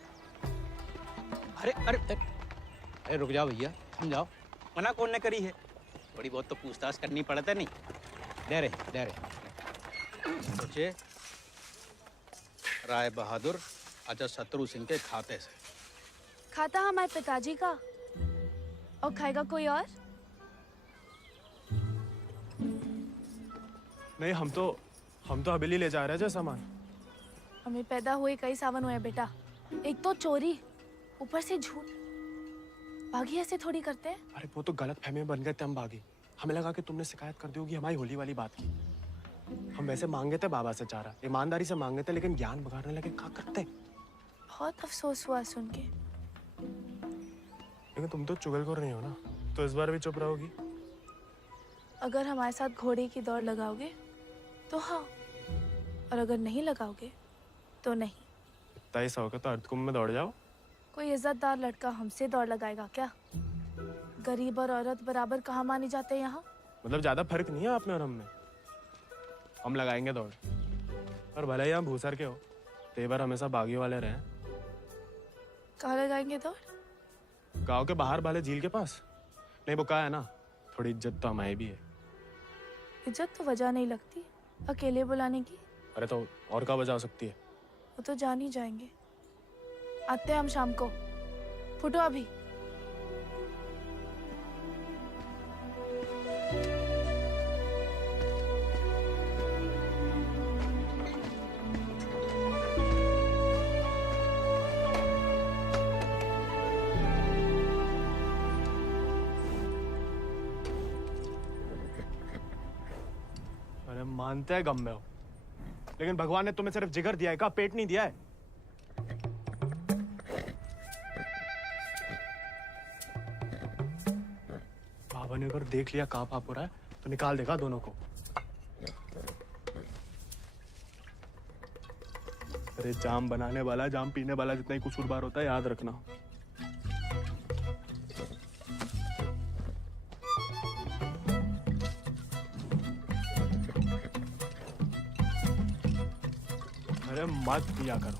अरे अरे अरे रुक जाओ भैया, समझाओ। मना कौन ने करी है? थोड़ी बहुत तो पूछताछ करनी पड़ता नहीं। दे रहे सोचे राय बहादुर अजय शत्रु सिंह के खाते से। खाता हमारे पिताजी का, और खाएगा कोई और? नहीं, हम तो हवेली ले जा रहे थे सामान। हमें पैदा हुए कई सावन हुए बेटा, एक तो चोरी, ऊपर से झूठ। बागी ऐसे थोड़ी करते हैं। अरे वो तो गलत फहमी में बन गए थे हम बागी। हमें लगा कि तुमने शिकायत कर दी होगी हमारी होली वाली बात की। हम वैसे मांगे थे बाबा से चारा, ईमानदारी से मांगे थे, लेकिन ज्ञान बगाड़ने लगे। क्या करते? बहुत अफसोस हुआ सुन के। लेकिन तुम तो चुगलखोर नहीं हो ना, तो इस बार भी चुप रहोगी? अगर हमारे साथ घोड़े की दौड़ लगाओगे तो हाँ, और अगर नहीं लगाओगे तो नहीं। इतना ही शौक है तो अर्धकुंभ में दौड़ जाओ। कोई इज्जतदार लड़का हमसे दौड़ लगाएगा क्या? गरीब और औरत बराबर कहाँ माने जाते हैं यहाँ? मतलब ज्यादा फर्क नहीं है आप में और हम में। हम लगाएंगे दौड़, और भले ही हम भूसर के हो, तेवर हमेशा बागी वाले रहे। कहाँ लगाएंगे दौड़? गांव के बाहर वाले झील के पास। नहीं वो कहा है ना, थोड़ी इज्जत तो हमारी भी है। इज्जत तो वजह नहीं लगती अकेले बुलाने की। अरे तो और क्या वजह हो सकती है? वो तो जान ही जाएंगे। आते हैं हम शाम को, फुटो अभी। अरे मानते हैं गम में हो, लेकिन भगवान ने तुम्हें सिर्फ जिगर दिया है, का पेट नहीं दिया है। बाबा ने अगर देख लिया कहाँ पाप हो रहा है तो निकाल देगा दोनों को। अरे जाम बनाने वाला जाम पीने वाला जितना ही कसूरवार होता है, याद रखना। अरे मत पिया करो,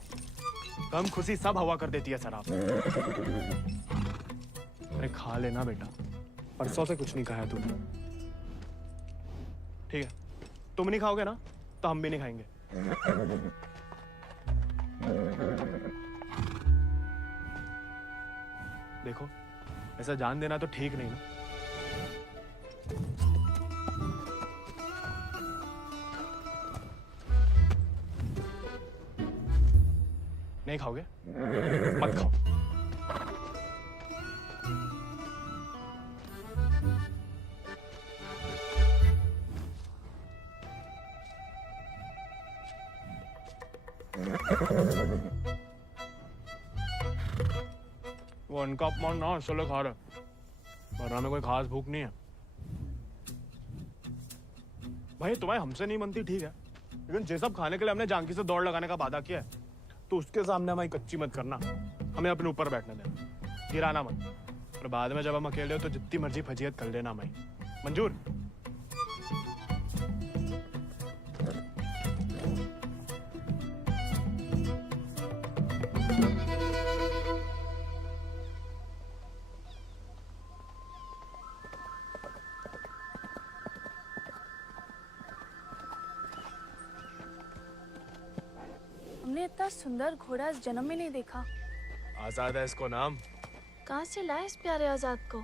गम खुशी सब हवा कर देती है शराब। अरे खा लेना बेटा, परसों से कुछ नहीं खाया तूने। ठीक है, तुम नहीं खाओगे ना तो हम भी नहीं खाएंगे। देखो, ऐसा जान देना तो ठीक नहीं ना। नहीं खाओगे? मत खाओ। वो उनका अपमान ना चलो खा रहे, वरना में कोई खास भूख नहीं है। भाई तुम्हारी हमसे नहीं बनती ठीक है, लेकिन ये सब खाने के लिए हमने जानकी से दौड़ लगाने का वादा किया है, तो उसके सामने हमारी कच्ची मत करना। हमें अपने ऊपर बैठने देना, गिराना मत। और बाद में जब हम अकेले हो तो जितनी मर्जी फजीयत कर लेना हमारी। मंजूर? हमने इतना सुंदर घोड़ा इस जन्म में नहीं देखा। आजाद है इसको नाम। कहाँ से लाए इस प्यारे आजाद को?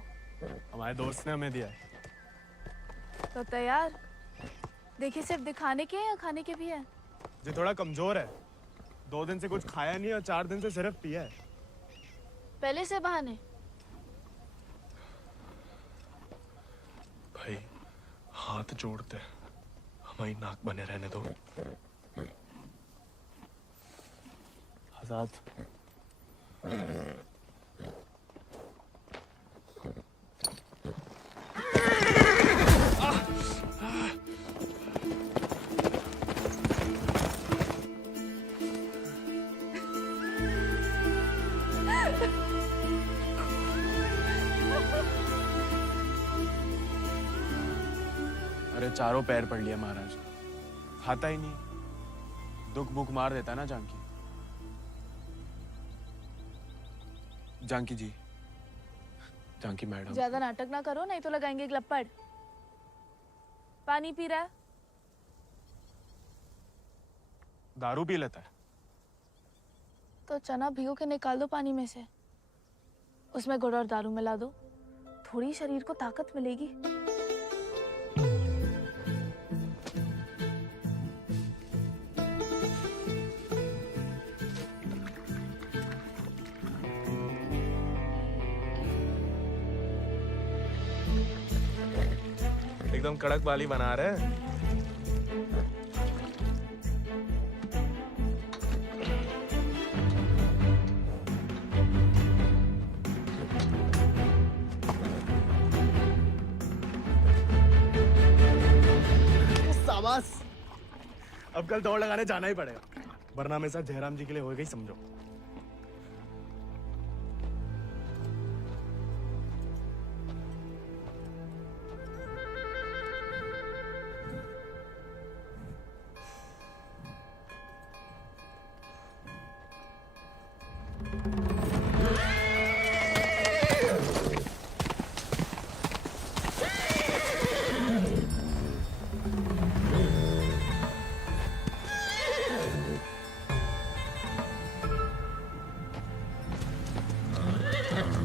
हमारे दोस्त ने हमें दिया है। तो तैयार। देखिए, सिर्फ दिखाने के हैं या खाने के भी हैं? ये थोड़ा कमजोर है, 2 दिन से कुछ खाया नहीं और 4 दिन से सिर्फ पिया है। पहले से बहाने। भाई हाथ जोड़ते हमारी नाक बने रहने दो। आजाद, अरे चारों पैर पड़ लिया महाराज, खाता ही नहीं। दुख भूख मार देता ना जानकी। जानकी जी, जानकी मैडम। ज्यादा नाटक ना करो, नहीं तो लगाएंगे एक लपड़। पानी पी रहा है? दारू पी लेता है। तो चना भिगो के निकाल दो पानी में से, उसमें गुड़ और दारू मिला दो, थोड़ी शरीर को ताकत मिलेगी। एकदम कड़क बाली बना रहे हैं। शाबाश, अब कल दौड़ लगाने जाना ही पड़ेगा, वरना मेरे साथ जयराम जी के लिए होएगा ही समझो।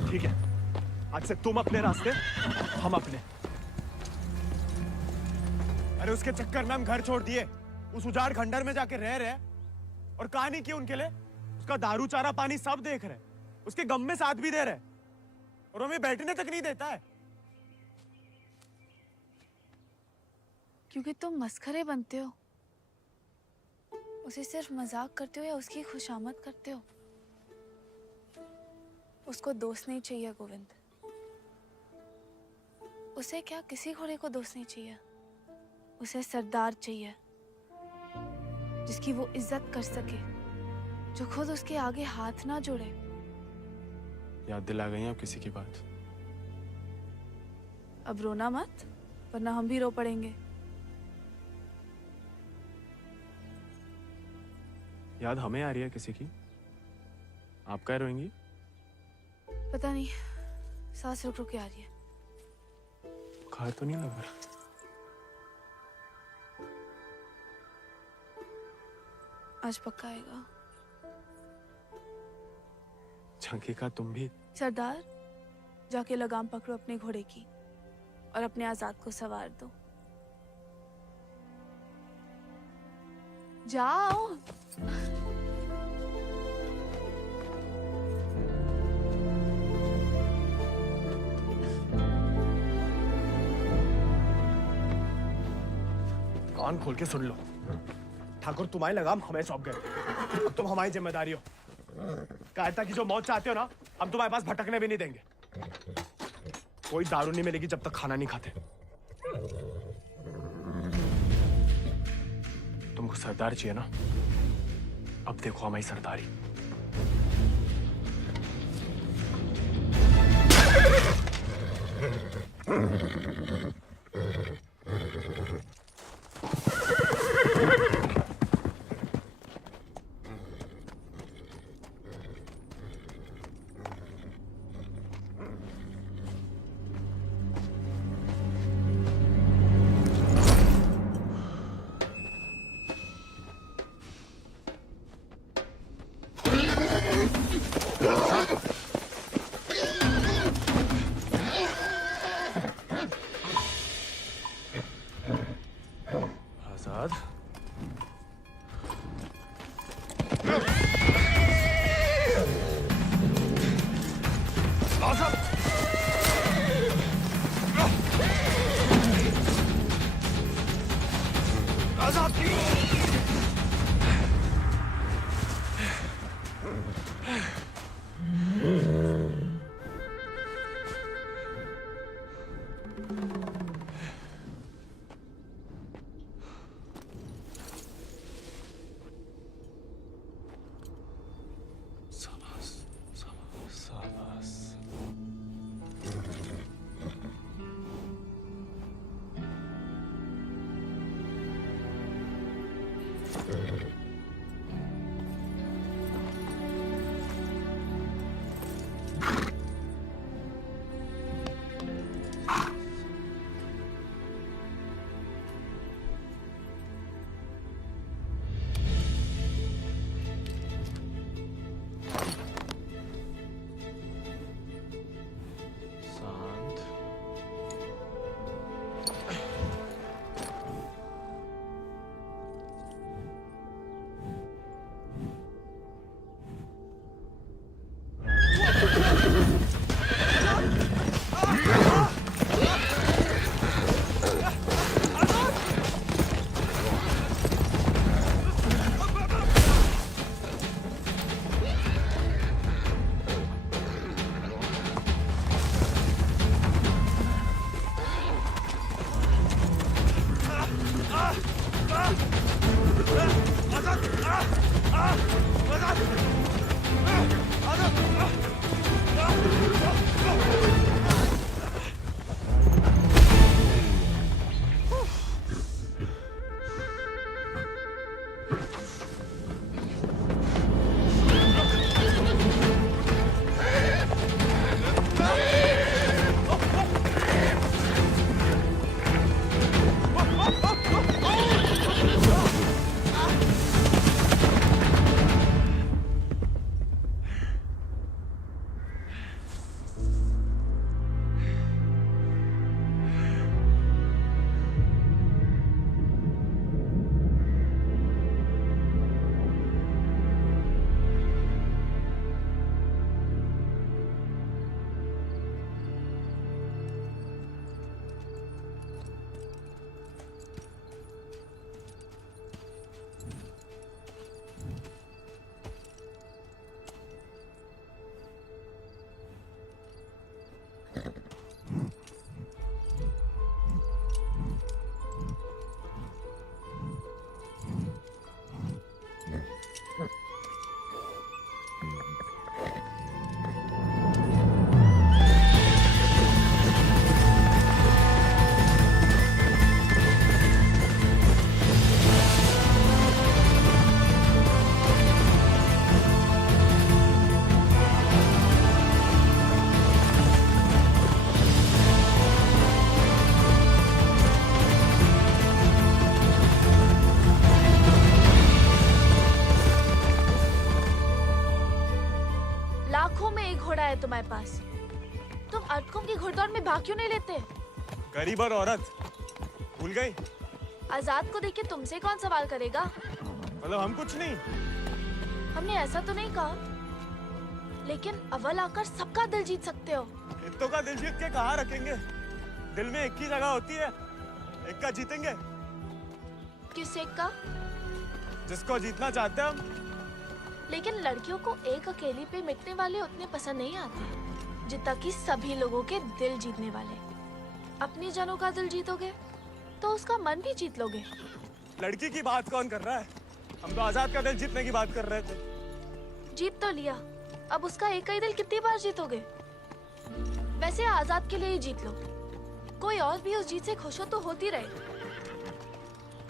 ठीक है, आज से तुम अपने रास्ते, हम अपने। अरे उसके चक्कर में हम घर छोड़ दिए, उस उजाड़ खंडर में जाके रह रहे हैं और कहानी की उनके लिए। उसका दारू चारा पानी सब देख रहे, उसके गम में साथ भी दे रहे और हमें बैठने तक नहीं देता है। क्योंकि तुम मस्खरे बनते हो, उसे सिर्फ मजाक करते हो या उसकी खुशामद करते हो। उसको दोस्त नहीं चाहिए गोविंद, उसे क्या किसी घोड़े को दोस्त नहीं चाहिए। उसे सरदार चाहिए, जिसकी वो इज्जत कर सके, जो खुद उसके आगे हाथ ना जोड़े। याद दिला गई आप किसी की बात। अब रोना मत, वरना हम भी रो पड़ेंगे। याद हमें आ रही है किसी की? आप क्या रोएंगी? पता नहीं, सांस रुक रुक के आ रही है। बुखार तो नहीं लग रहा? आज पक्का आएगा। झांकी का तुम भी? सरदार, जाके लगाम पकड़ो अपने घोड़े की और अपने आजाद को सवार दो। जाओ। कान खोल के सुन लो, ठाकुर तुम्हारी लगाम हमें सौंप गए, अब तुम हमारी जिम्मेदारी हो। कायरता की जो मौत चाहते हो ना, हम तुम्हारे पास भटकने भी नहीं देंगे। कोई दारू नहीं मिलेगी जब तक खाना नहीं खाते। तुम तुमको सरदार चाहिए ना? अब देखो हमारी सरदारी। आजाद, तुम्हारे पास, तुम अटकुम की घुड़दौड़ में भाग क्यों नहीं लेते? गरीब और औरत भूल गई? आजाद को देख के तुमसे कौन सवाल करेगा? मतलब हम कुछ नहीं? हमने ऐसा तो नहीं कहा, लेकिन अव्वल आकर सबका दिल जीत सकते हो। इत्तों का दिल जीत के कहाँ रखेंगे? दिल में एक ही जगह होती है, एक का जीतेंगे। किस एक का? जिसको जीतना चाहते हैं हम। लेकिन लड़कियों को एक अकेली पे मिटने वाले उतने पसंद नहीं आते जितना कि सभी लोगों के दिल जीतने वाले। अपनी जनों का दिल जीतोगे तो उसका मन भी जीत लोगे। लड़की की बात कौन कर रहा है? हम तो आजाद का दिल जीतने की बात कर रहे थे। जीत तो लिया, अब उसका एक ही दिल कितनी बार जीतोगे? वैसे आजाद के लिए ही जीत लो। कोई और भी उस जीत से खुश हो तो होती रहे,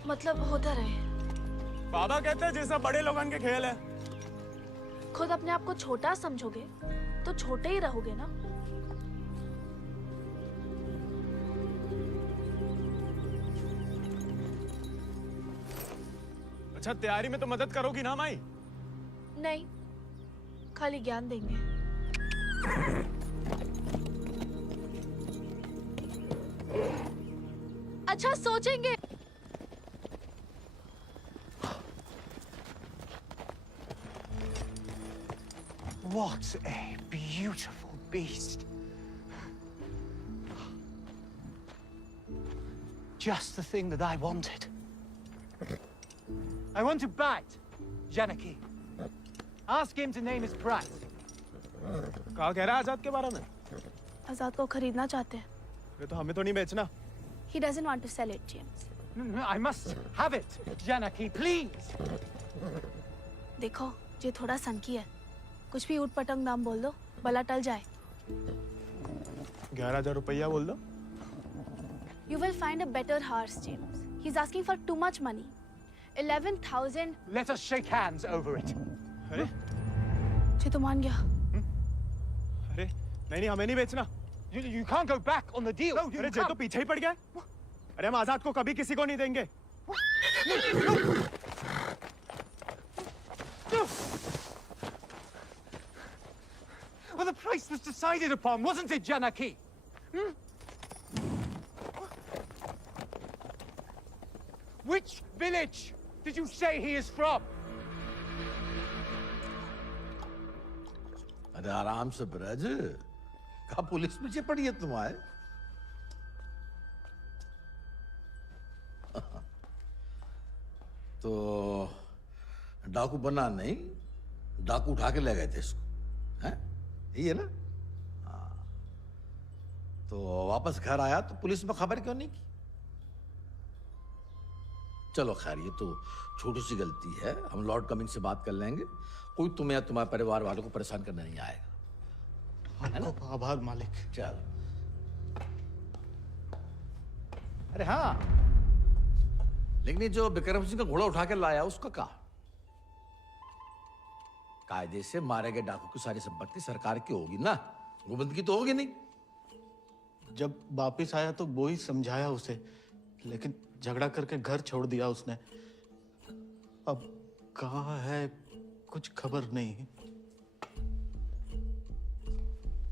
मतलब होता रहे। बाबा कहते हैं जैसा बड़े लोगों के खेल है। खुद अपने आप को छोटा समझोगे तो छोटे ही रहोगे ना। अच्छा, तैयारी में तो मदद करोगी ना माई? नहीं, खाली ज्ञान देंगे। अच्छा सोचेंगे। What a beautiful beast. Just the thing that I wanted. I want to bite Janaki. Ask him to name his price. कहा कह रहा है आजाद के बारे में? आजाद को खरीदना चाहते हैं। ये तो हमें तो नहीं बेचना। He doesn't want to sell it, James. No, I must have it, Janaki, please. देखो, ये थोड़ा सनकी है। कुछ भी ऊट-पटंग दाम बोल दो, भला टल जाए। 11,000 रुपया बोल दो। You will find a better horse, James. He's asking for too much money. 11,000. Let us shake hands over it. अरे? ये तो मान गया। अरे, नहीं, हमें नहीं बेचना। You can't go back on the deal. अरे, जे तो पीछे ही पड़ गया। अरे, हम आजाद को कभी किसी को नहीं देंगे। Well, the price was decided upon, wasn't it, Janaki? Which village did you say he is from? अरे आराम से ब्रज, कहा पुलिस पीछे पड़ी है तुम्हारे? तो डाकू बना नहीं, डाकू उठा के ले गए थे इसको, हैं? यही है ना? हाँ। तो वापस घर आया तो पुलिस में खबर क्यों नहीं की? चलो खैर, ये तो छोटी सी गलती है, हम लॉर्ड कमिंग से बात कर लेंगे। कोई तुम्हें या तुम्हारे परिवार वालों को परेशान करने नहीं आएगा। आपको आभार मालिक। चल। अरे हाँ, लेकिन ये जो विक्रम सिंह का घोड़ा उठा के लाया उसका कहा? कायदे से मारे गए डाकू की सारी संपत्ति सरकार की होगी ना, गोविंद की तो होगी नहीं। जब वापिस आया तो वो ही समझाया उसे, लेकिन झगड़ा करके घर छोड़ दिया उसने। अब कहाँ है कुछ खबर नहीं।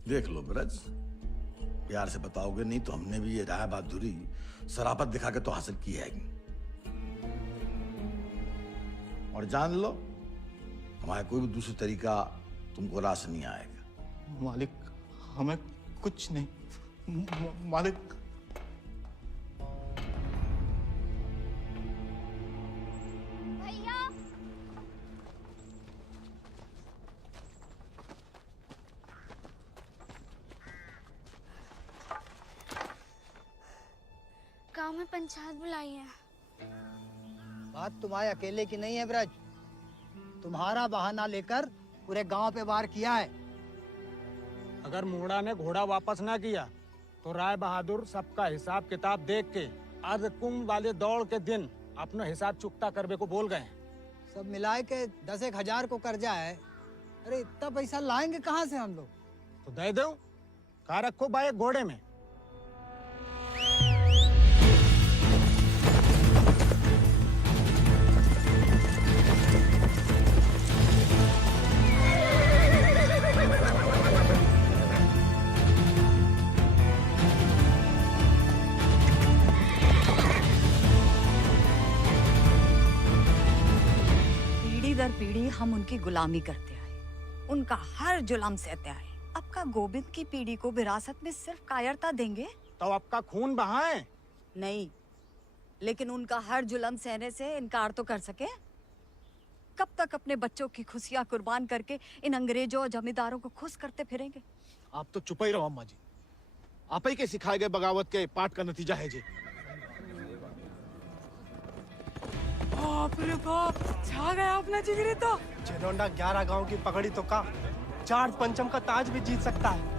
देख लो ब्रज, प्यार से बताओगे नहीं तो हमने भी ये राय बहादुरी शराफत दिखा के तो हासिल की है। और जान लो, हमारा कोई भी दूसरी तरीका तुमको रास नहीं आएगा। मालिक, हमें कुछ नहीं। मालिक, भैया, गांव में पंचायत बुलाई है। बात तुम्हारे अकेले की नहीं है ब्रज, तुम्हारा बहाना लेकर पूरे गांव पे वार किया है। अगर मूड़ा ने घोड़ा वापस ना किया तो राय बहादुर सबका हिसाब किताब देख के अर्ध कुंभ वाले दौड़ के दिन अपना हिसाब चुकता करने को बोल गए। सब मिलाए के 10,000 को कर्जा है। अरे इतना पैसा लाएंगे कहाँ से हम लोग? तो दे दो, कहा रखो भाई घोड़े में। दर पीढ़ी हम उनकी गुलामी करते आए, उनका हर जुल्म सहते आए। अब का गोविंद की पीढ़ी को विरासत में सिर्फ कायरता देंगे तो आपका खून बहाए? नहीं, लेकिन उनका हर जुल्म सहने से इनकार तो कर सके। कब तक अपने बच्चों की खुशियां कुर्बान करके इन अंग्रेजों और जमींदारों को खुश करते फिरेंगे? आप तो चुप ही रहो अम्मा जी। आप ही के सिखाए गए बगावत के पाठ का नतीजा है जी। बाप रे बाप, छा गया अपना जिगरी तो। चिलोंडा 11 गांव की पगड़ी तो का 4 पंचम का ताज भी जीत सकता है।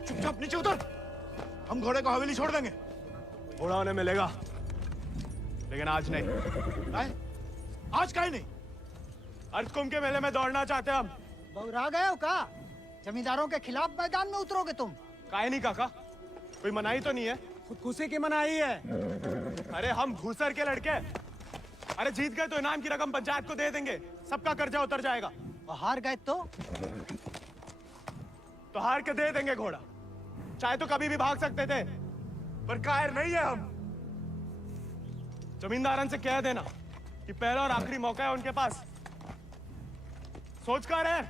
चुपचाप नीचे उतर, हम घोड़े को हवेली छोड़ देंगे। घोड़ा उन्हें मिलेगा, लेकिन आज नहीं। आज काहे नहीं? अर्धकुंभ के मेले में दौड़ना चाहते हैं हम। बौरा गए हो का? जमींदारों के खिलाफ मैदान में उतरोगे तुम? काहे नहीं काका, कोई मनाही तो नहीं है? खुदकुशी की मनाही है। अरे हम भूसर के लड़के, अरे जीत गए तो इनाम की रकम पंचायत को दे देंगे, सबका कर्जा उतर जाएगा। और हार गए तो हार के दे देंगे घोड़ा, चाहे तो कभी भी भाग सकते थे, पर कायर नहीं है हम। जमींदारन से कह देना कि पहला और आखिरी मौका है उनके पास। सोच कर है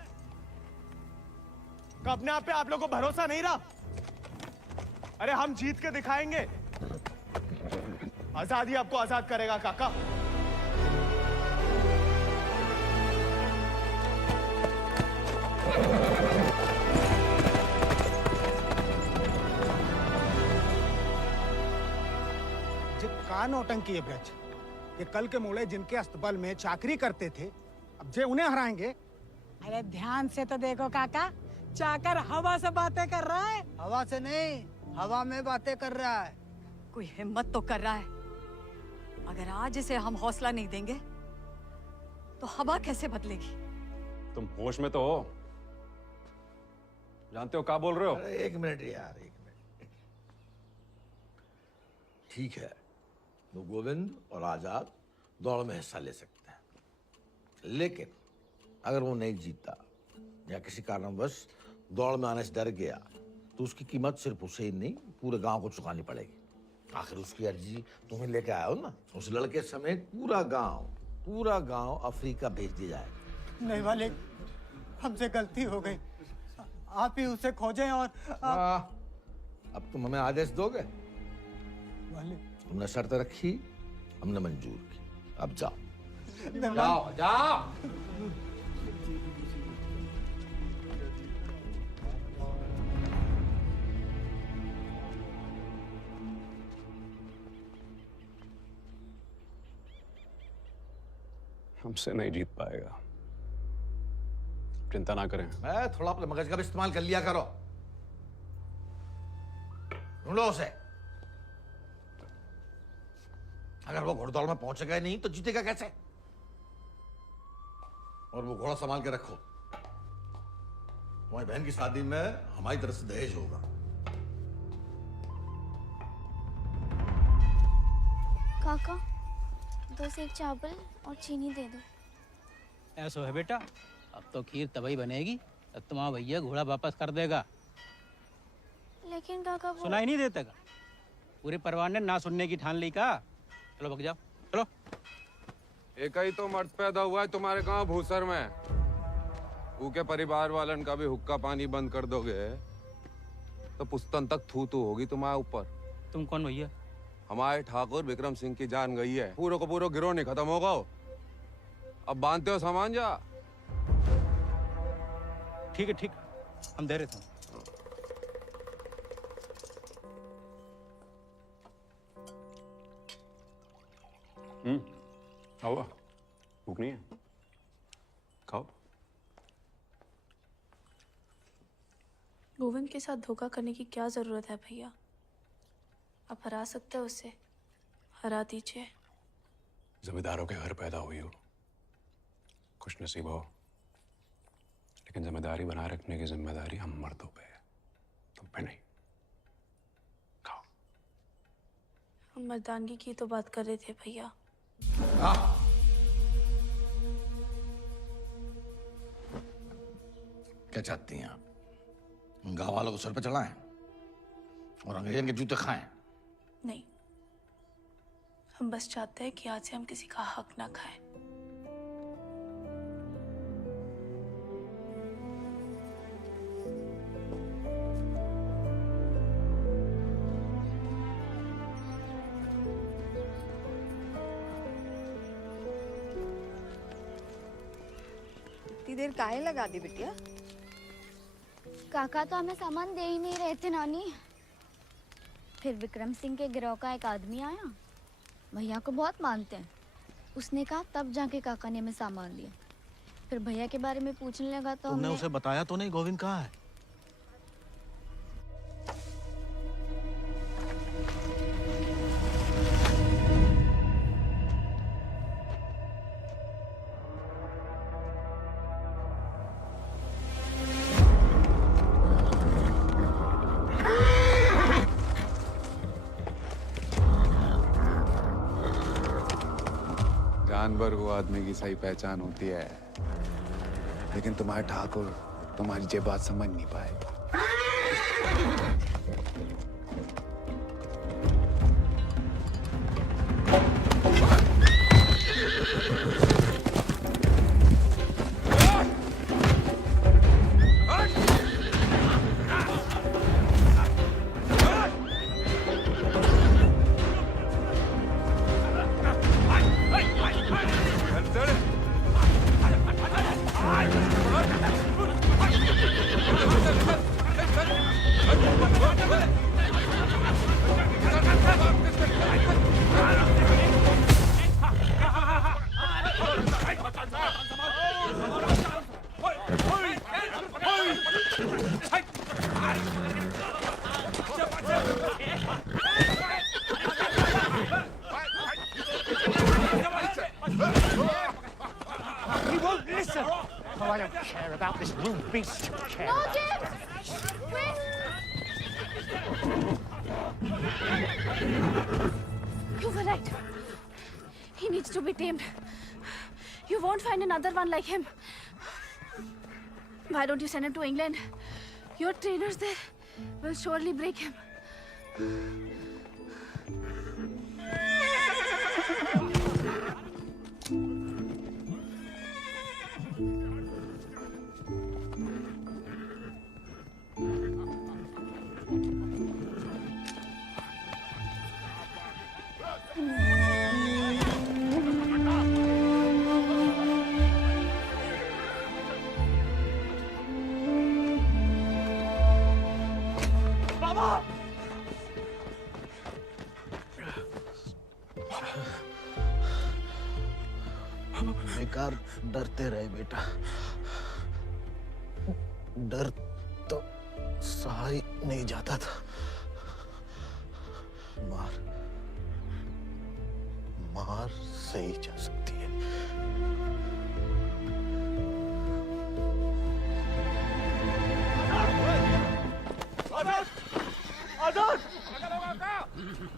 कि अपने आप पे आप लोगों को भरोसा नहीं रहा। अरे हम जीत के दिखाएंगे, आजादी आपको आजाद करेगा काका। का नौटंकी है ब्रज, ये कल के मोड़े जिनके अस्तबल में चाकरी करते थे, अब जे उन्हें हराएंगे। अरे ध्यान से तो देखो काका, चाकर हवा से बातें कर रहा है। हवा से नहीं, हवा में बातें कर रहा है। कोई हिम्मत तो कर रहा है। अगर आज इसे हम हौसला नहीं देंगे तो हवा कैसे बदलेगी? तुम होश में तो हो? जानते हो क्या बोल रहे हो? अरे एक मिनट यार, एक मिनट। ठीक है, तो गोविंद और आजाद दौड़ में हिस्सा ले सकते हैं, लेकिन अगर वो नहीं जीता या किसी कारणवश दौड़ में आने से डर गया तो उसकी कीमत सिर्फ उसे ही नहीं पूरे गांव को चुकानी पड़ेगी। आखिर उसकी अर्जी तुम्हें लेके आया हो ना। उस लड़के समेत पूरा गांव अफ्रीका भेज दिया जाएगा। नहीं मालिक, हमसे गलती हो गई, आप ही उसे खोजें। और अब तुम हमें आदेश दोगे? मालिक तुमने शर्त रखी, हमने मंजूर की, अब जाओ। नहीं, जाओ जाओ। हमसे नहीं जीत पाएगा, चिंता ना करें। मैं थोड़ा अपने मगज का भी इस्तेमाल कर लिया करो। ढूंढो उसे। अगर वो घोड़दौड़ में पहुंचेगा नहीं तो जीतेगा कैसे? और वो घोड़ा संभाल के रखो, तुम्हारी बहन की शादी में हमारी तरफ से दहेज होगा। काका 2 सेक चावल और चीनी दे दो। ऐसा है बेटा, अब तो खीर तभी बनेगी तब तुम्हारा भैया घोड़ा वापस कर देगा। लेकिन काका वो सुनाई नहीं देता का? पूरे परिवार ने ना सुनने की ठान ली का। चलो भग जाओ, चलो। एक ही तो मर्द पैदा हुआ है तुम्हारे गांव भूसर में, ऊके परिवार वालन का भी हुक्का पानी बंद कर दोगे तो पुस्तन तक थू थू होगी तुम्हारे ऊपर। तुम कौन भैया? हमारे ठाकुर विक्रम सिंह की जान गई है, पूरे को पूरा गिरोह नहीं खत्म होगा। अब बांधते हो सामान जा। ठीक है, ठीक, हम दे रहे थे। खाओ, भूख नहीं है? खाओ। गोविंद के साथ धोखा करने की क्या जरूरत है भैया? आप हरा सकते हो उसे, हरा दीजिए। जमींदारों के घर पैदा हुई हो, खुश नसीब हो, लेकिन जिम्मेदारी बनाए रखने की जिम्मेदारी हम मर्दों पे है, तुम पे नहीं। खाओ। हम मर्दानगी की तो बात कर रहे थे भैया। क्या चाहती हैं आप? गांव वालों को सर पे चढ़ाएं और अंग्रेजों के जूते खाएं? नहीं, हम बस चाहते हैं कि आज से हम किसी का हक ना खाएं। इतनी देर काहे लगा दी बिटिया? काका तो हमें सामान दे ही नहीं रहे थे नानी। फिर विक्रम सिंह के गिरोह का एक आदमी आया, भैया को बहुत मानते हैं। उसने कहा तब जाके काका ने हमें सामान दिया। फिर भैया के बारे में पूछने लगा तो तुमने हमने उसे बताया तो नहीं गोविंद कहाँ है? जानवर को आदमी की सही पहचान होती है, लेकिन तुम्हारे ठाकुर तुम्हारी ये बात समझ नहीं पाए। He won't listen. Oh, I don't care about this little beast. Care. No, James! Wait! You were right. He needs to be tamed. You won't find another one like him. Why don't you send him to England? Your trainers there will surely break him. बेकार डरते रहे बेटा, डर तो सहा ही नहीं जाता था। मार मार सही जा सकती है। आजाद! आजाद!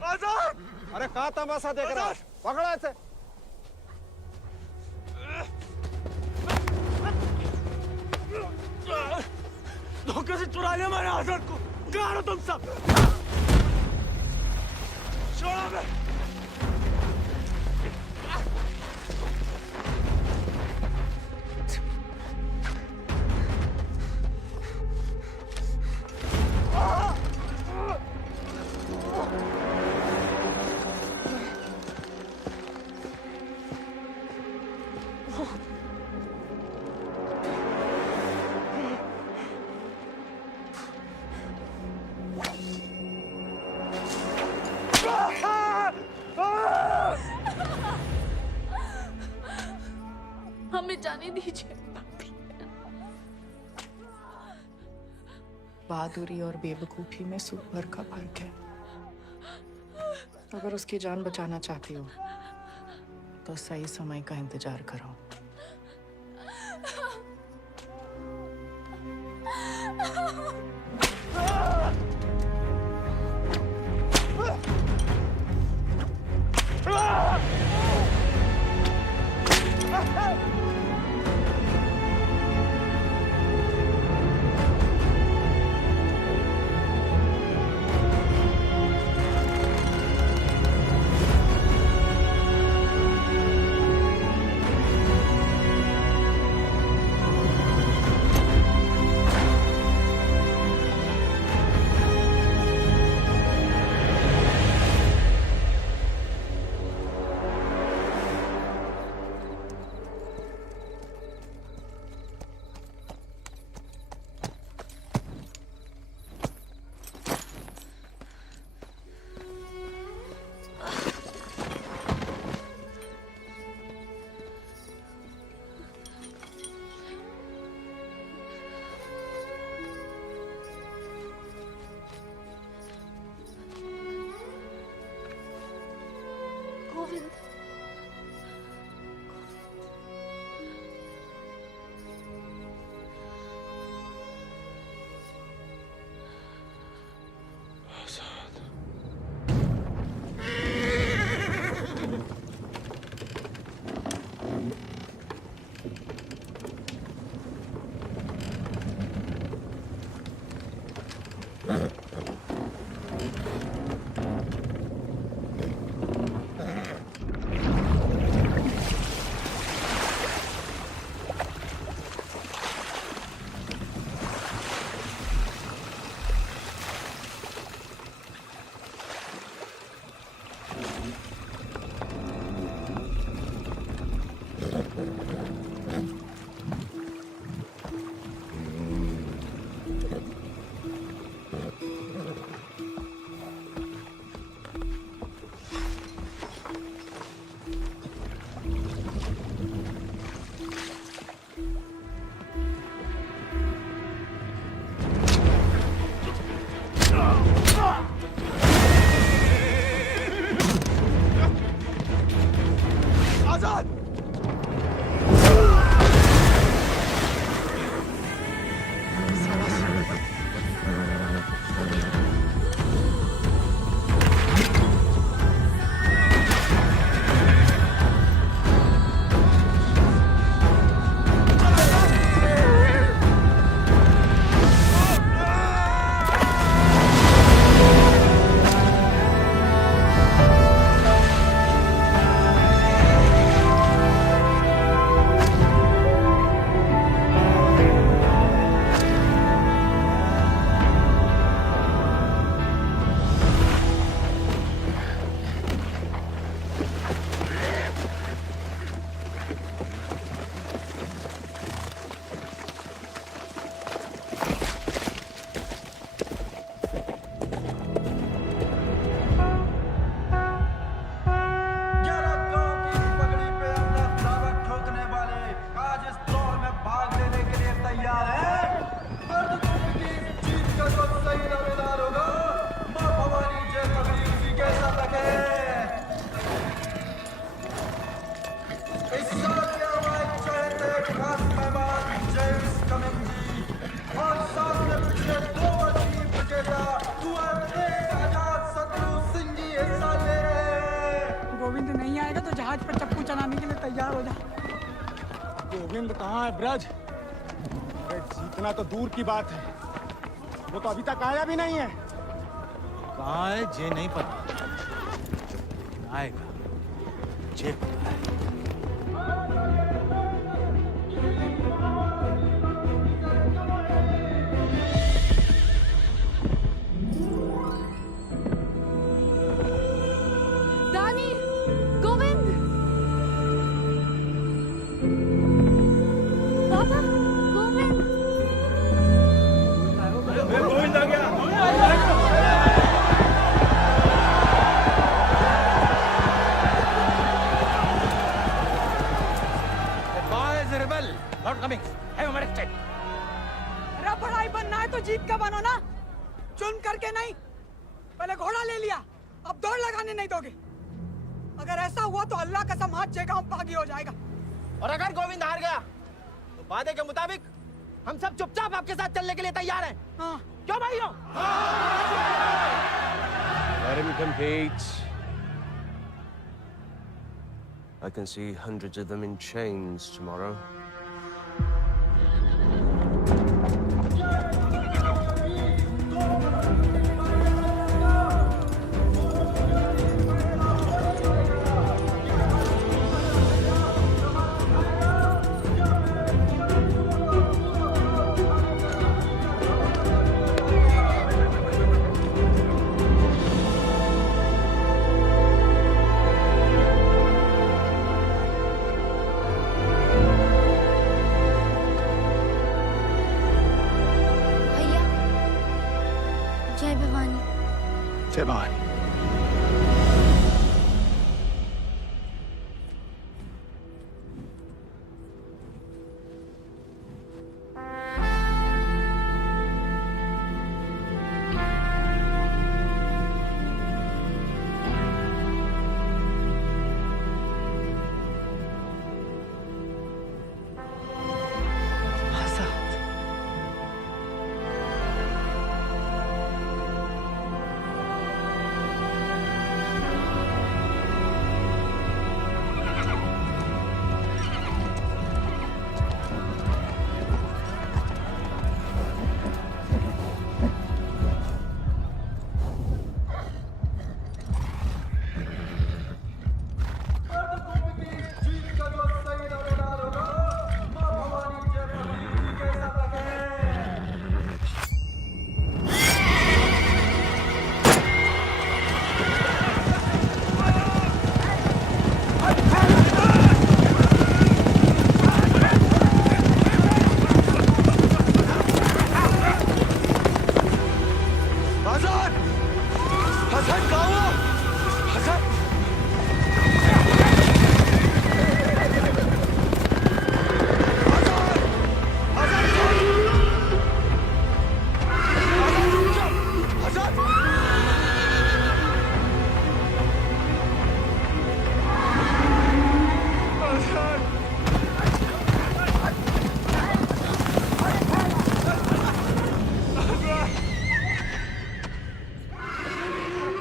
आजाद! अरे कहाँ तमाशा देख रहा है? पकड़ो ऐसे। धोखे से चुरा लिया मैंने आजाद को। कहाँ हो तुम सब? छोड़ो मैं। हमें जाने दीजिए। बहादुरी और बेवकूफी में सूप भर का फर्क है। अगर उसकी जान बचाना चाहती हो तो सही समय का इंतजार करो। गोविंद नहीं आएगा तो जहाज पर चप्पू चलाने के लिए तैयार हो जा। गोविंद कहाँ है ब्रज? अरे जीतना तो दूर की बात है, वो तो अभी तक आया भी नहीं है। कहाँ है ये नहीं पता, आएगा ये पता है। रानी, गोविंद, पापा, गोविंद। गोविंद आ गया। Not coming. Have him arrested. अरे बड़ाई बनना है तो जीत का बनो ना, चुन करके नहीं। पहले घोड़ा ले लिया, अब दौड़ लगाने नहीं दोगे। अगर ऐसा हुआ तो अल्लाह कसम हाथ गांव बागी हो जाएगा। और अगर गोविंद हार गया तो वादे के मुताबिक हम सब चुपचाप आपके साथ चलने के लिए तैयार हैं। हाँ। क्यों भाइयों? Let him compete. I can see hundreds of them in chains tomorrow. जय भवानी। हसन हसन कहाँ हो? हसन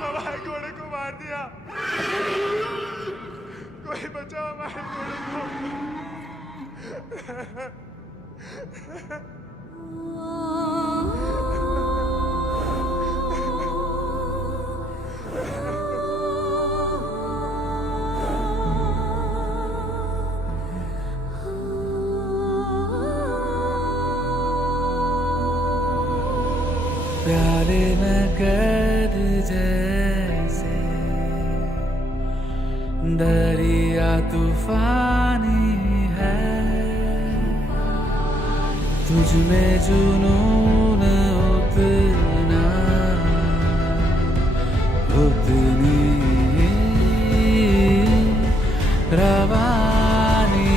हमारे घोड़े को मार दिया। कोई बचाओ हमारे घोड़े को। प्याले में कैद जैसे दरिया तूफानी है, तुझ में जुनून उतना उतनी रवानी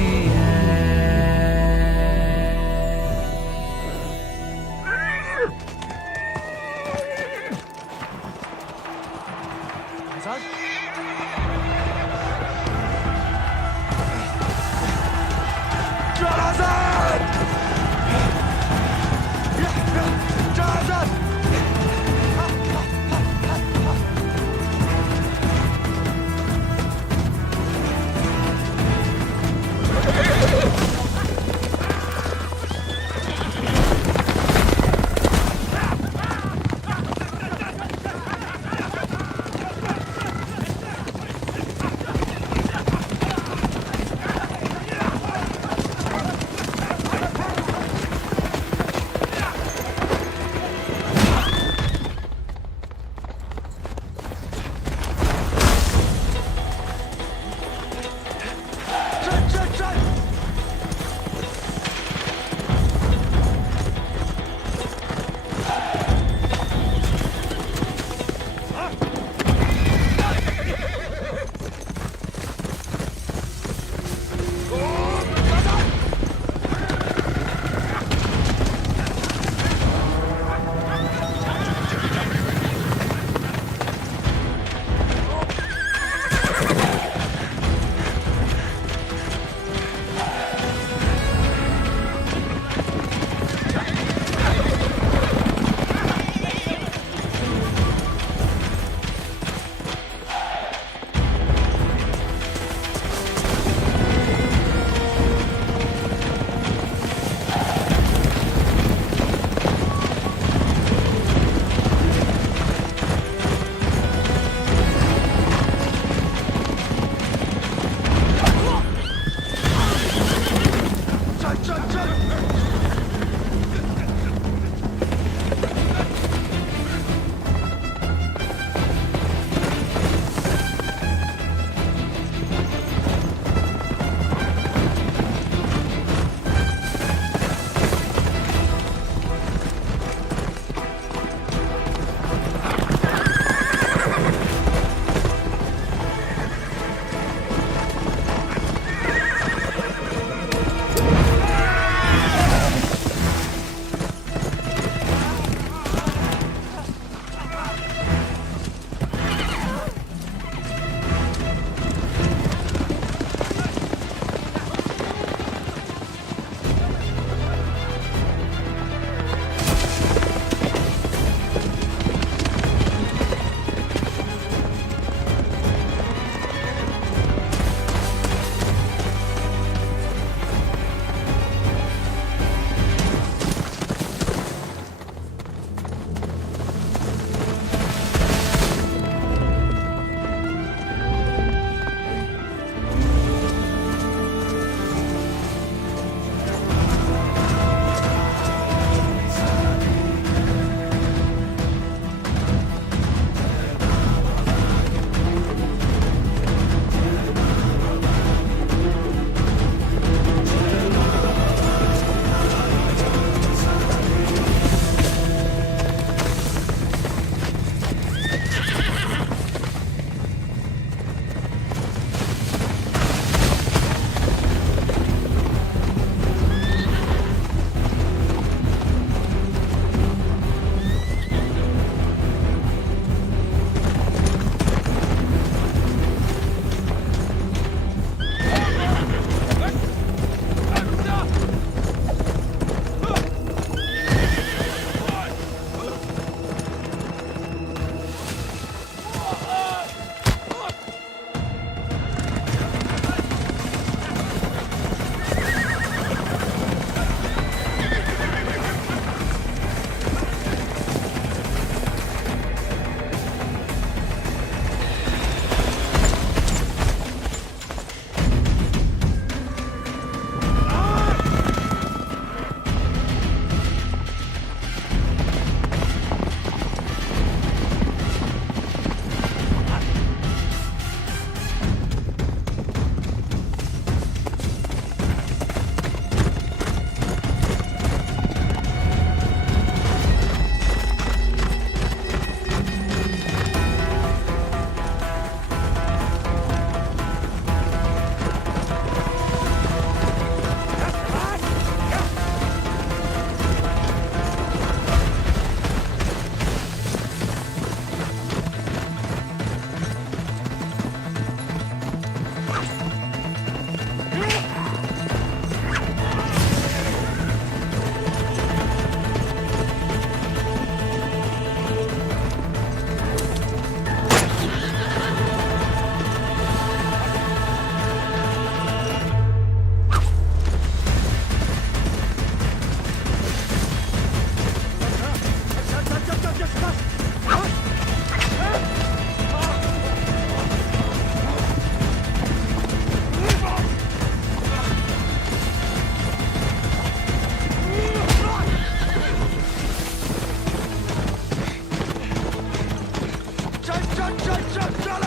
चल चल चल चल चल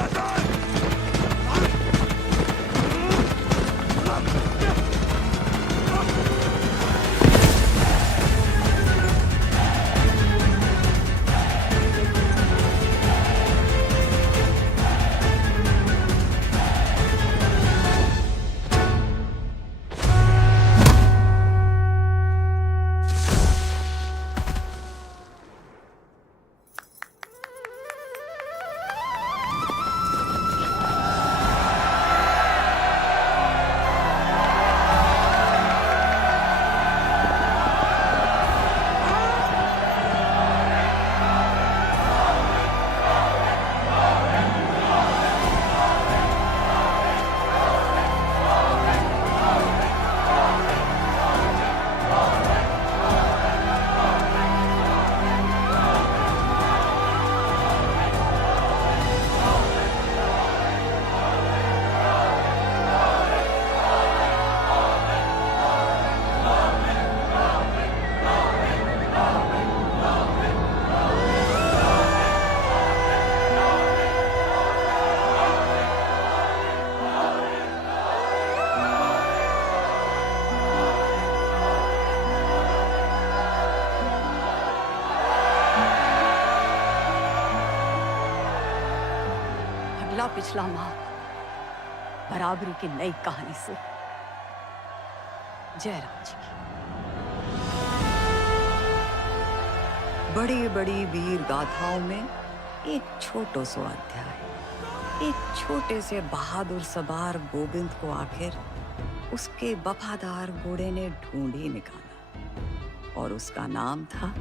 अगला पिछला माह बराबरी की नई कहानी से जयराम जी की। बड़ी बड़ी वीर गाथाओं में एक छोटो सो अध्याय। एक छोटे से बहादुर सवार गोविंद को आखिर उसके वफादार घोड़े ने ढूंढ ही निकाला और उसका नाम था